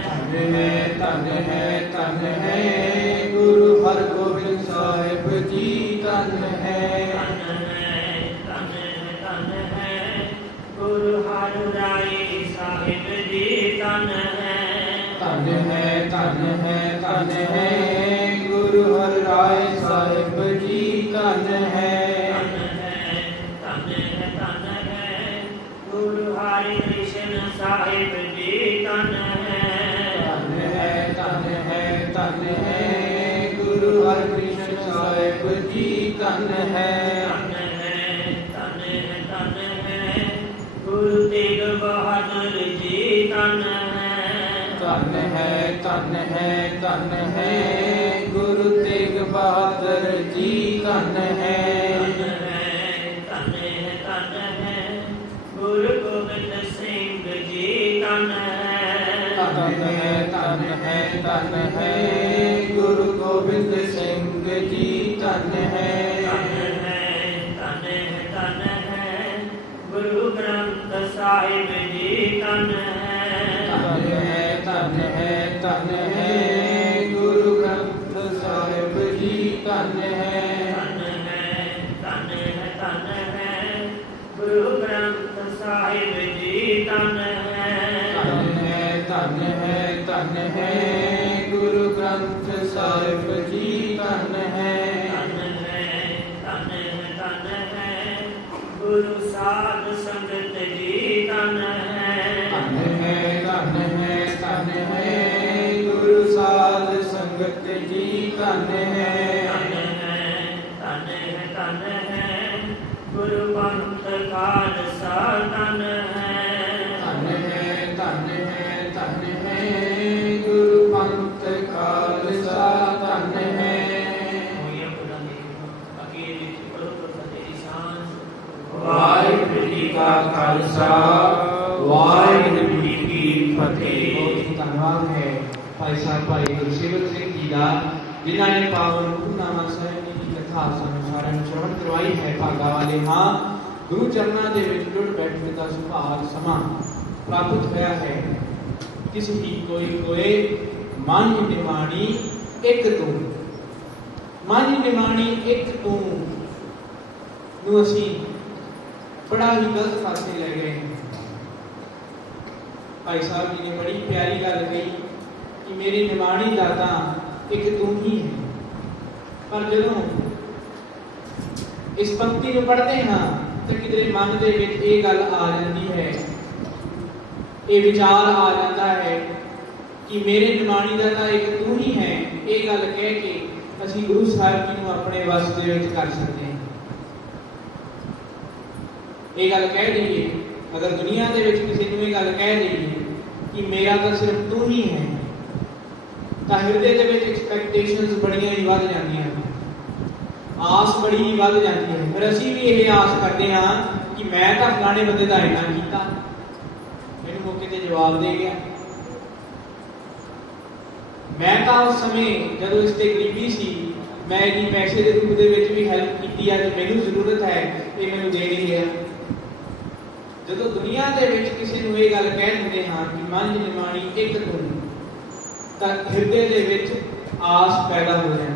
ਧੰਨ ਹੈ, ਧੰਨ ਹੈ, ਧੰਨ ਹੈ ਗੁਰੂ ਹਰਗੋਬਿੰਦ ਸਾਹਿਬ ਜੀ। ਧੰਨ ਹੈ, ਧੰਨ ਹੈ, ਧੰਨ ਹੈ ਗੁਰੂ ਹਰਿਰਾਏ ਸਾਹਿਬ ਜੀ। ਧੰਨ ਹੈ, ਧੰਨ ਹੈ, ਧੰਨ ਹੈ, ਧੰਨ ਹੈ ਗੁਰੂ ਹਰਿਰਾਏ ਸਾਹਿਬ ਜੀ। ਧੰਨ ਹੈ, ਧੰਨ ਹੈ, ਧੰਨ ਹੈ ਗੁਰੂ ਹਰਿ ਕ੍ਰਿਸ਼ਨ ਸਾਹਿਬ ਜੀ। ਧੰਨ ਹੈ, ਧੰਨ ਹੈ, ਧੰਨ ਹੈ, ਧੰਨ ਹੈ ਗੁਰੂ ਹਰਿਕ੍ਰਿਸ਼ਨ ਸਾਹਿਬ ਜੀ। ਧੰਨ ਹੈ, ਧੰਨ ਹੈ, ਧੰਨ ਹੈ, ਧੰਨ ਹੈ ਗੁਰੂ ਤੇਗ ਬਹਾਦਰ ਜੀ। ਧੰਨ ਹੈ, ਧੰਨ ਹੈ, ਧੰਨ ਹੈ, ਧੰਨ ਹੈ ਗੁਰੂ ਤੇਗ ਬਹਾਦਰ ਜੀ। ਧੰਨ ਹੈ, ਧੰਨ ਹੈ, ਧੰਨ ਹੈ ਗੁਰੂ ਗੋਬਿੰਦ ਸਿੰਘ ਜੀ। ਧੰਨ ਹੈ, ਧੰਨ ਹੈ, ਧੰਨ ਹੈ, ਧੰਨ ਹੈ ਗੁਰੂ ਗੋਬਿੰਦ ਸਿੰਘ ਜੀ। ਧੰਨ ਹੈ, ਧੰਨ ਹੈ, ਧੰਨ ਹੈ ਗੁਰੂ ਗ੍ਰੰਥ ਸਾਹਿਬ ਜੀ। ਧੰਨ ਹੈ, ਧੰਨ ਹੈ, ਧੰਨ ਹੈ, ਧੰਨ ਹੈ ਗੁਰੂ ਗ੍ਰੰਥ ਸਾਹਿਬ ਜੀ। ਧੰਨ ਹੈ, ਧੰਨ ਹੈ, ਧੰਨ ਹੈ ਗੁਰੂ ਗ੍ਰੰਥ ਸਾਹਿਬ ਜੀ। ਧੰਨ ਹੈ, ਧੰਨ ਹੈ, ਧੰਨ ਹੈ, ਧੰਨ ਹੈ ਗੁਰੂ ਗ੍ਰੰਥ ਸਾਹਿਬ ਜੀ। ਧੰਨ ਹੈ, ਧੰਨ ਹੈ, ਧੰਨ ਹੈ ਗੁਰੂ ਸਾਧ ਸੰਗਤ ਜੀ। ਧੰਨ ਹੈ, ਧੰਨ ਹੈ, ਧੰਨ ਹੈ, ਧੰਨ ਹੈ ਗੁਰੂ ਧਨ ਹੈ ਧਨ ਹੈ ਗੁਰੂ ਪੰਥ ਖਾਲਸਾ ਧਨ ਹੈ ਧਨ ਹੈ ਧਨ ਹੈ ਧਨ ਹੈ ਗੁਰੂ ਪੰਥ ਖਾਲਸਾ ਧਨ ਹੈ। ਹੋਈਆਂ ਪੁਰਾਂ ਦੇ ਅਖੀਰ ਵਿੱਚ ਪੜੋ ਪ੍ਰਭੂ ਤੇਰੀ ਸਾਂਝ। ਵਾਹਿਗੁਰੂ ਜੀ ਕਾ ਖਾਲਸਾ ਵਾਹਿਗੁਰੂ ਜੀ ਕੀ ਫਤਿਹ। ਬਹੁਤ ਧੰਨਵਾਦ ਹੈ ਭਾਈ ਸਾਹਿਬ ਭਾਈ ਗੁਰਸੇਵਕ ਸਿੰਘ ਜੀ ਦਾ, ਜਿਨ੍ਹਾਂ ਨੇ ਪਾਵਨ ਹੁਕਮਨਾਮਾ ਸਾਹਿਬ ਜੀ ਦੀ ਕਥਾ ਸਾਨੂੰ ਸਾਰਿਆਂ ਨੂੰ ਸ਼ਰਵਣ ਕਰਵਾਈ ਹੈ। ਭਾਗਾ ਵਾਲੇ ਹਾਂ, ਗੁਰੂ ਚਰਨਾਂ ਦੇ ਵਿੱਚ ਜੁੜ ਬੈਠਣ ਦਾ ਸੁਭਾਗ ਸਮਾਂ ਪ੍ਰਾਪਤ ਹੋਇਆ ਹੈ। ਕਿਸ ਹੀ ਕੋਈ ਕੋਏ ਮਨ ਨਿਮਾਣੀ ਇੱਕ ਤੂੰ, ਮਨ ਨਿਮਾਣੀ ਇੱਕ ਤੂੰ ਨੂੰ ਅਸੀਂ ਬੜਾ ਹੀ ਗਲਤ ਪਾਸੇ ਲੈ ਗਏ। ਭਾਈ ਸਾਹਿਬ ਜੀ ਨੇ ਬੜੀ ਪਿਆਰੀ ਗੱਲ ਕਹੀ ਕਿ ਮੇਰੀ ਨਿਮਾਣੀ ਦਾਤਾ ਇੱਕ ਤੂੰ ਹੀ ਹੈ। ਪਰ ਜਦੋਂ ਇਸ ਪੰਕਤੀ ਨੂੰ ਪੜ੍ਹਦੇ ਹਾਂ ਤਾਂ ਕਿਤੇ ਮਨ ਦੇ ਵਿੱਚ ਇਹ ਗੱਲ ਆ ਜਾਂਦੀ ਹੈ, ਇਹ ਵਿਚਾਰ ਆ ਜਾਂਦਾ ਹੈ ਕਿ ਮੇਰੇ ਨਿਮਾਣੀ ਦਾਤਾ ਇੱਕ ਤੂੰ ਹੀ ਹੈ। ਇਹ ਗੱਲ ਕਹਿ ਕੇ ਅਸੀਂ ਗੁਰੂ ਸਾਹਿਬ ਜੀ ਨੂੰ ਆਪਣੇ ਵਸ ਦੇ ਵਿੱਚ ਕਰ ਸਕਦੇ ਹਾਂ। ਇਹ ਗੱਲ ਕਹਿ ਦਈਏ, ਅਗਰ ਦੁਨੀਆ ਦੇ ਵਿੱਚ ਕਿਸੇ ਨੂੰ ਇਹ ਗੱਲ ਕਹਿ ਦਈਏ ਕਿ ਮੇਰਾ ਤਾਂ ਸਿਰਫ ਤੂੰ ਹੀ ਹੈ, ਤਾਂ ਹਿਰਦੇ ਦੇ ਵਿੱਚ ਐਕਸਪੈਕਟੇਸ਼ਨਸ ਬੜੀਆਂ ਹੀ ਵੱਧ ਜਾਂਦੀਆਂ ਹਨ, ਆਸ ਬੜੀ ਹੀ ਵੱਧ ਜਾਂਦੀ ਹੈ। ਫਿਰ ਅਸੀਂ ਵੀ ਇਹ ਆਸ ਕਰਦੇ ਹਾਂ ਕਿ ਮੈਂ ਤਾਂ ਫਲਾਣੇ ਬੰਦੇ ਦਾ ਇੰਨਾ ਕੀਤਾ, ਮੈਨੂੰ ਮੌਕੇ ਤੇ ਜਵਾਬ ਦੇ ਗਿਆ। ਮੈਂ ਤਾਂ ਉਸ ਸਮੇਂ ਜਦੋਂ ਇਸ ਤੇ ਗਰੀਬੀ ਸੀ, ਮੈਂ ਇਹਦੀ ਪੈਸੇ ਦੇ ਰੂਪ ਦੇ ਵਿੱਚ ਵੀ ਹੈਲਪ ਕੀਤੀ ਹੈ, ਜੇ ਮੈਨੂੰ ਜ਼ਰੂਰਤ ਹੈ ਇਹ ਮੈਨੂੰ ਦੇ ਨਹੀਂ ਰਿਹਾ। ਜਦੋਂ ਦੁਨੀਆ ਦੇ ਵਿੱਚ ਕਿਸੇ ਨੂੰ ਇਹ ਗੱਲ ਕਹਿ ਦਿੰਦੇ ਹਾਂ ਕਿ ਮਨ ਨਿਮਾਣੀ ਇੱਕ ਤੂੰ, ਤਾਂ ਹਿਰਦੇ ਦੇ ਵਿੱਚ ਆਸ ਪੈਦਾ ਹੋ ਜਾਂਦੀ ਹੈ।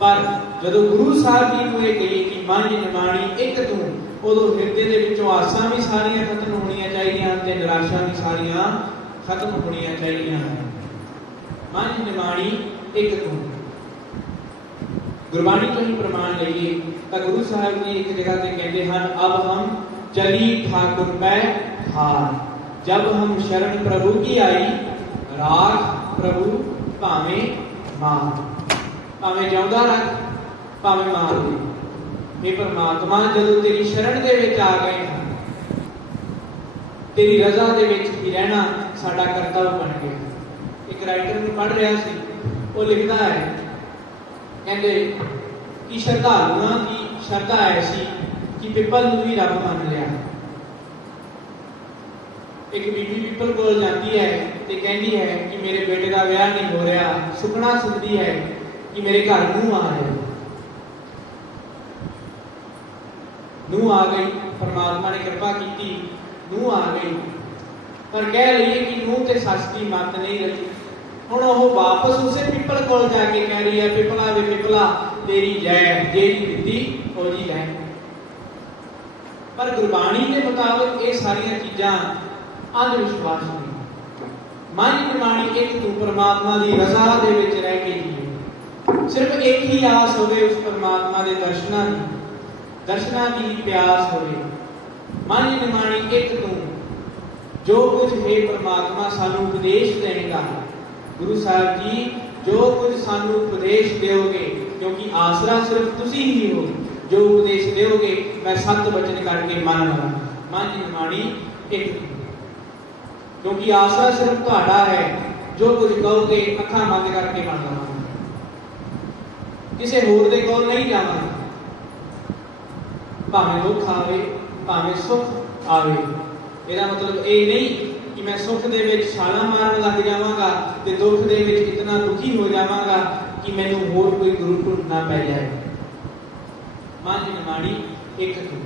ਪਰ ਜਦੋਂ ਗੁਰੂ ਸਾਹਿਬ ਜੀ ਨੂੰ ਇਹ ਕਹੀਏ ਕਿ ਮਨ ਨਿਮਾਣੀ ਇੱਕ ਤੂੰ, ਉਦੋਂ ਹਿਰਦੇ ਦੇ ਵਿੱਚੋਂ ਆਸਾਂ ਵੀ ਸਾਰੀਆਂ ਖਤਮ ਹੋਣੀਆਂ ਚਾਹੀਦੀਆਂ ਤੇ ਨਿਰਾਸ਼ਾ ਵੀ ਸਾਰੀਆਂ ਖਤਮ ਹੋਣੀਆਂ ਚਾਹੀਦੀਆਂ ਹਨ। ਮਨ ਨਿਮਾਣੀ ਇੱਕ ਤੂੰ, ਗੁਰਬਾਣੀ ਤੋਂ ਹੀ ਪ੍ਰਮਾਣ ਲਈਏ ਤਾਂ ਗੁਰੂ ਸਾਹਿਬ ਜੀ ਇੱਕ ਜਗ੍ਹਾ ਤੇ ਕਹਿੰਦੇ ਹਨ, ਅਬ ਹਮ ਚਲੀ ਠਾकुर पै हार, जब हम शरण प्रभु की आई, राख प्रभु भावे मार। भावे जिਉਂਦਾ ਰੱਖ, ਭਾਵੇਂ ਮਾਰ ਦੇ। ਇਹ ਪਰਮਾਤਮਾ ਜਦੋਂ ਤੇਰੀ ਸ਼ਰਨ ਦੇ ਵਿੱਚ ਆ ਗਏ ਹਾਂ, ਤੇਰੀ ਰਜ਼ਾ ਦੇ ਵਿੱਚ ਹੀ ਰਹਿਣਾ ਸਾਡਾ ਕਰਤੱਵ ਬਣ ਗਿਆ। ਇੱਕ ਰਾਈਟਰ ਨੂੰ ਪੜ੍ਹ ਰਿਹਾ ਸੀ, ਉਹ ਲਿਖਦਾ ਹੈ, ਕਹਿੰਦੇ ਕਿ ਸ਼ਰਧਾਲੂਆਂ ਦੀ ਸ਼ਰਧਾ ਐਸੀ ਕਿ ਪਿੱਪਲ ਨੂੰ ਵੀ ਰੱਬ ਮੰਨ ਲਿਆ। ਇੱਕ ਬੀਬੀ ਪਿੱਪਲ ਕੋਲ ਜਾਂਦੀ ਹੈ ਤੇ ਕਹਿੰਦੀ ਹੈ ਕਿ ਮੇਰੇ ਬੇਟੇ ਦਾ ਵਿਆਹ ਨਹੀਂ ਹੋ ਰਿਹਾ, ਸੁਪਨਾ ਸੁਣਦੀ ਹੈ ਕਿ ਮੇਰੇ ਘਰ ਨੂੰਹ ਆ ਜਾਏ। ਨੂੰਹ ਆ ਗਈ, ਪਰਮਾਤਮਾ ਨੇ ਕਿਰਪਾ ਕੀਤੀ, ਨੂੰਹ ਆ ਗਈ। ਪਰ ਕਹਿ ਲਈਏ ਕਿ ਨੂੰਹ ਤੇ ਸੱਸ ਦੀ ਮੱਤ ਨਹੀਂ ਰਹੀ। ਹੁਣ ਉਹ ਵਾਪਸ ਉਸੇ ਪਿੱਪਲ ਕੋਲ ਜਾ ਕੇ ਕਹਿ ਰਹੀ ਹੈ, ਪਿੱਪਲਾ ਵੇ ਪਿੱਪਲਾ ਤੇਰੀ ਜੈ, ਜਿਹੜੀ ਦਿੱਤੀ ਉਹ ਜੀ ਲੈ। ਪਰ ਗੁਰਬਾਣੀ ਦੇ ਮੁਤਾਬਕ ਇਹ ਸਾਰੀਆਂ ਚੀਜ਼ਾਂ ਅੰਧ ਵਿਸ਼ਵਾਸ ਨੇ। ਮਨ ਨਿਮਾਣੀ ਇੱਕ ਤੂੰ, ਪਰਮਾਤਮਾ ਦੀ ਰਜ਼ਾ ਦੇ ਵਿੱਚ ਰਹਿ ਕੇ ਜੀਏ। ਸਿਰਫ ਇੱਕ ਹੀ ਆਸ ਹੋਵੇ ਉਸ ਪਰਮਾਤਮਾ ਦੇ ਦਰਸ਼ਨਾਂ ਦੀ ਪਿਆਸ ਹੋਵੇ। ਮਨ ਨਿਮਾਣੀ ਇੱਕ ਤੂੰ, ਜੋ ਕੁਝ ਹੈ ਪਰਮਾਤਮਾ ਸਾਨੂੰ ਉਪਦੇਸ਼ ਦੇਗਾ। ਗੁਰੂ ਸਾਹਿਬ ਜੀ ਜੋ ਕੁਝ ਸਾਨੂੰ ਉਪਦੇਸ਼ ਦਿਓਗੇ, ਕਿਉਂਕਿ ਆਸਰਾ ਸਿਰਫ ਤੁਸੀਂ ਹੀ ਹੋ, ਜੋ ਉਪਦੇਸ਼ ਦਿਓਗੇ ਮੈਂ ਸਤ ਬਚਨ ਕਰਕੇ ਮੰਨ ਲਵਾਂ। ਮਨ ਨਿਮਾਣੀ ਇੱਕ, ਕਿਉਂਕਿ ਆਸਰਾ ਸਿਰਫ ਤੁਹਾਡਾ ਹੈ। ਜੋ ਕੁਝ ਕਹੋਗੇ ਅੱਖਾਂ ਬੰਦ ਕਰਕੇ ਮੰਨ ਲਵਾਂਗਾ, ਕਿਸੇ ਹੋਰ ਦੇ ਕੋਲ ਨਹੀਂ ਜਾਵਾਂਗਾ। ਭਾਵੇਂ ਦੁੱਖ ਆਵੇ, ਭਾਵੇਂ ਸੁੱਖ ਆਵੇ। ਇਹਦਾ ਮਤਲਬ ਇਹ ਨਹੀਂ ਕਿ ਮੈਂ ਸੁੱਖ ਦੇ ਵਿੱਚ ਛਾਲਾਂ ਮਾਰਨ ਲੱਗ ਜਾਵਾਂਗਾ ਤੇ ਦੁੱਖ ਦੇ ਵਿੱਚ ਇਤਨਾ ਦੁਖੀ ਹੋ ਜਾਵਾਂਗਾ ਕਿ ਮੈਨੂੰ ਹੋਰ ਕੋਈ ਗੁਰੂ ਢੂੰਡਣਾ ਪੈ ਜਾਏ। ਮਨ ਨਿਮਾਣੀ ਇੱਕ ਤੂੰ।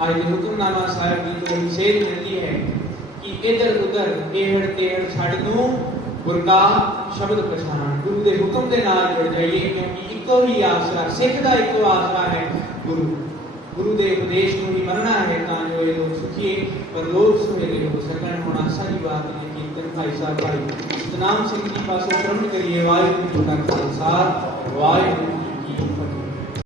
ਅੱਜ ਦੇ ਹੁਕਮਨਾਮਾ ਸਾਹਿਬ ਦੀ ਤੋਂ ਸੇਧ ਮਿਲਦੀ ਹੈ ਕਿ ਇਧਰ ਉਧਰ ਇਹੜ ਤੇੜ ਛੱਡ ਨੂੰ ਗੁਰ ਦਾ ਸ਼ਬਦ ਪਛਾਣ, ਗੁਰੂ ਦੇ ਹੁਕਮ ਦੇ ਨਾਲ ਜੁੜ ਜਾਈਏ, ਕਿਉਂਕਿ ਇੱਕੋ ਹੀ ਆਸਰਾ, ਸਿੱਖ ਦਾ ਇੱਕੋ ਆਸਰਾ ਹੈ ਗੁਰੂ ਦੇ ਉਪਦੇਸ਼ ਨੂੰ ਹੀ ਮੰਨਣਾ ਹੈ ਤਾਂ ਜੋ ਇਹ ਲੋਕ ਸੁਖੀਏ ਪਰ ਲੋਕ ਸੁਹੇਲੇ ਹੋ ਸਕਣ। ਹੁਣ ਆਸਾ ਦੀ ਬਾਤ ਹੈ ਕੀਰਤਨ ਭਾਈ ਸਾਹਿਬ ਭਾਈ ਸਤਨਾਮ ਸਿੰਘ ਜੀ ਪਾਸੋਂ ਸ਼ਰਮ ਕਰੀਏ। ਵਾਹਿਗੁਰੂ ਜੀ ਕਾ ਖਾਲਸਾ, ਵਾਹਿਗੁਰੂ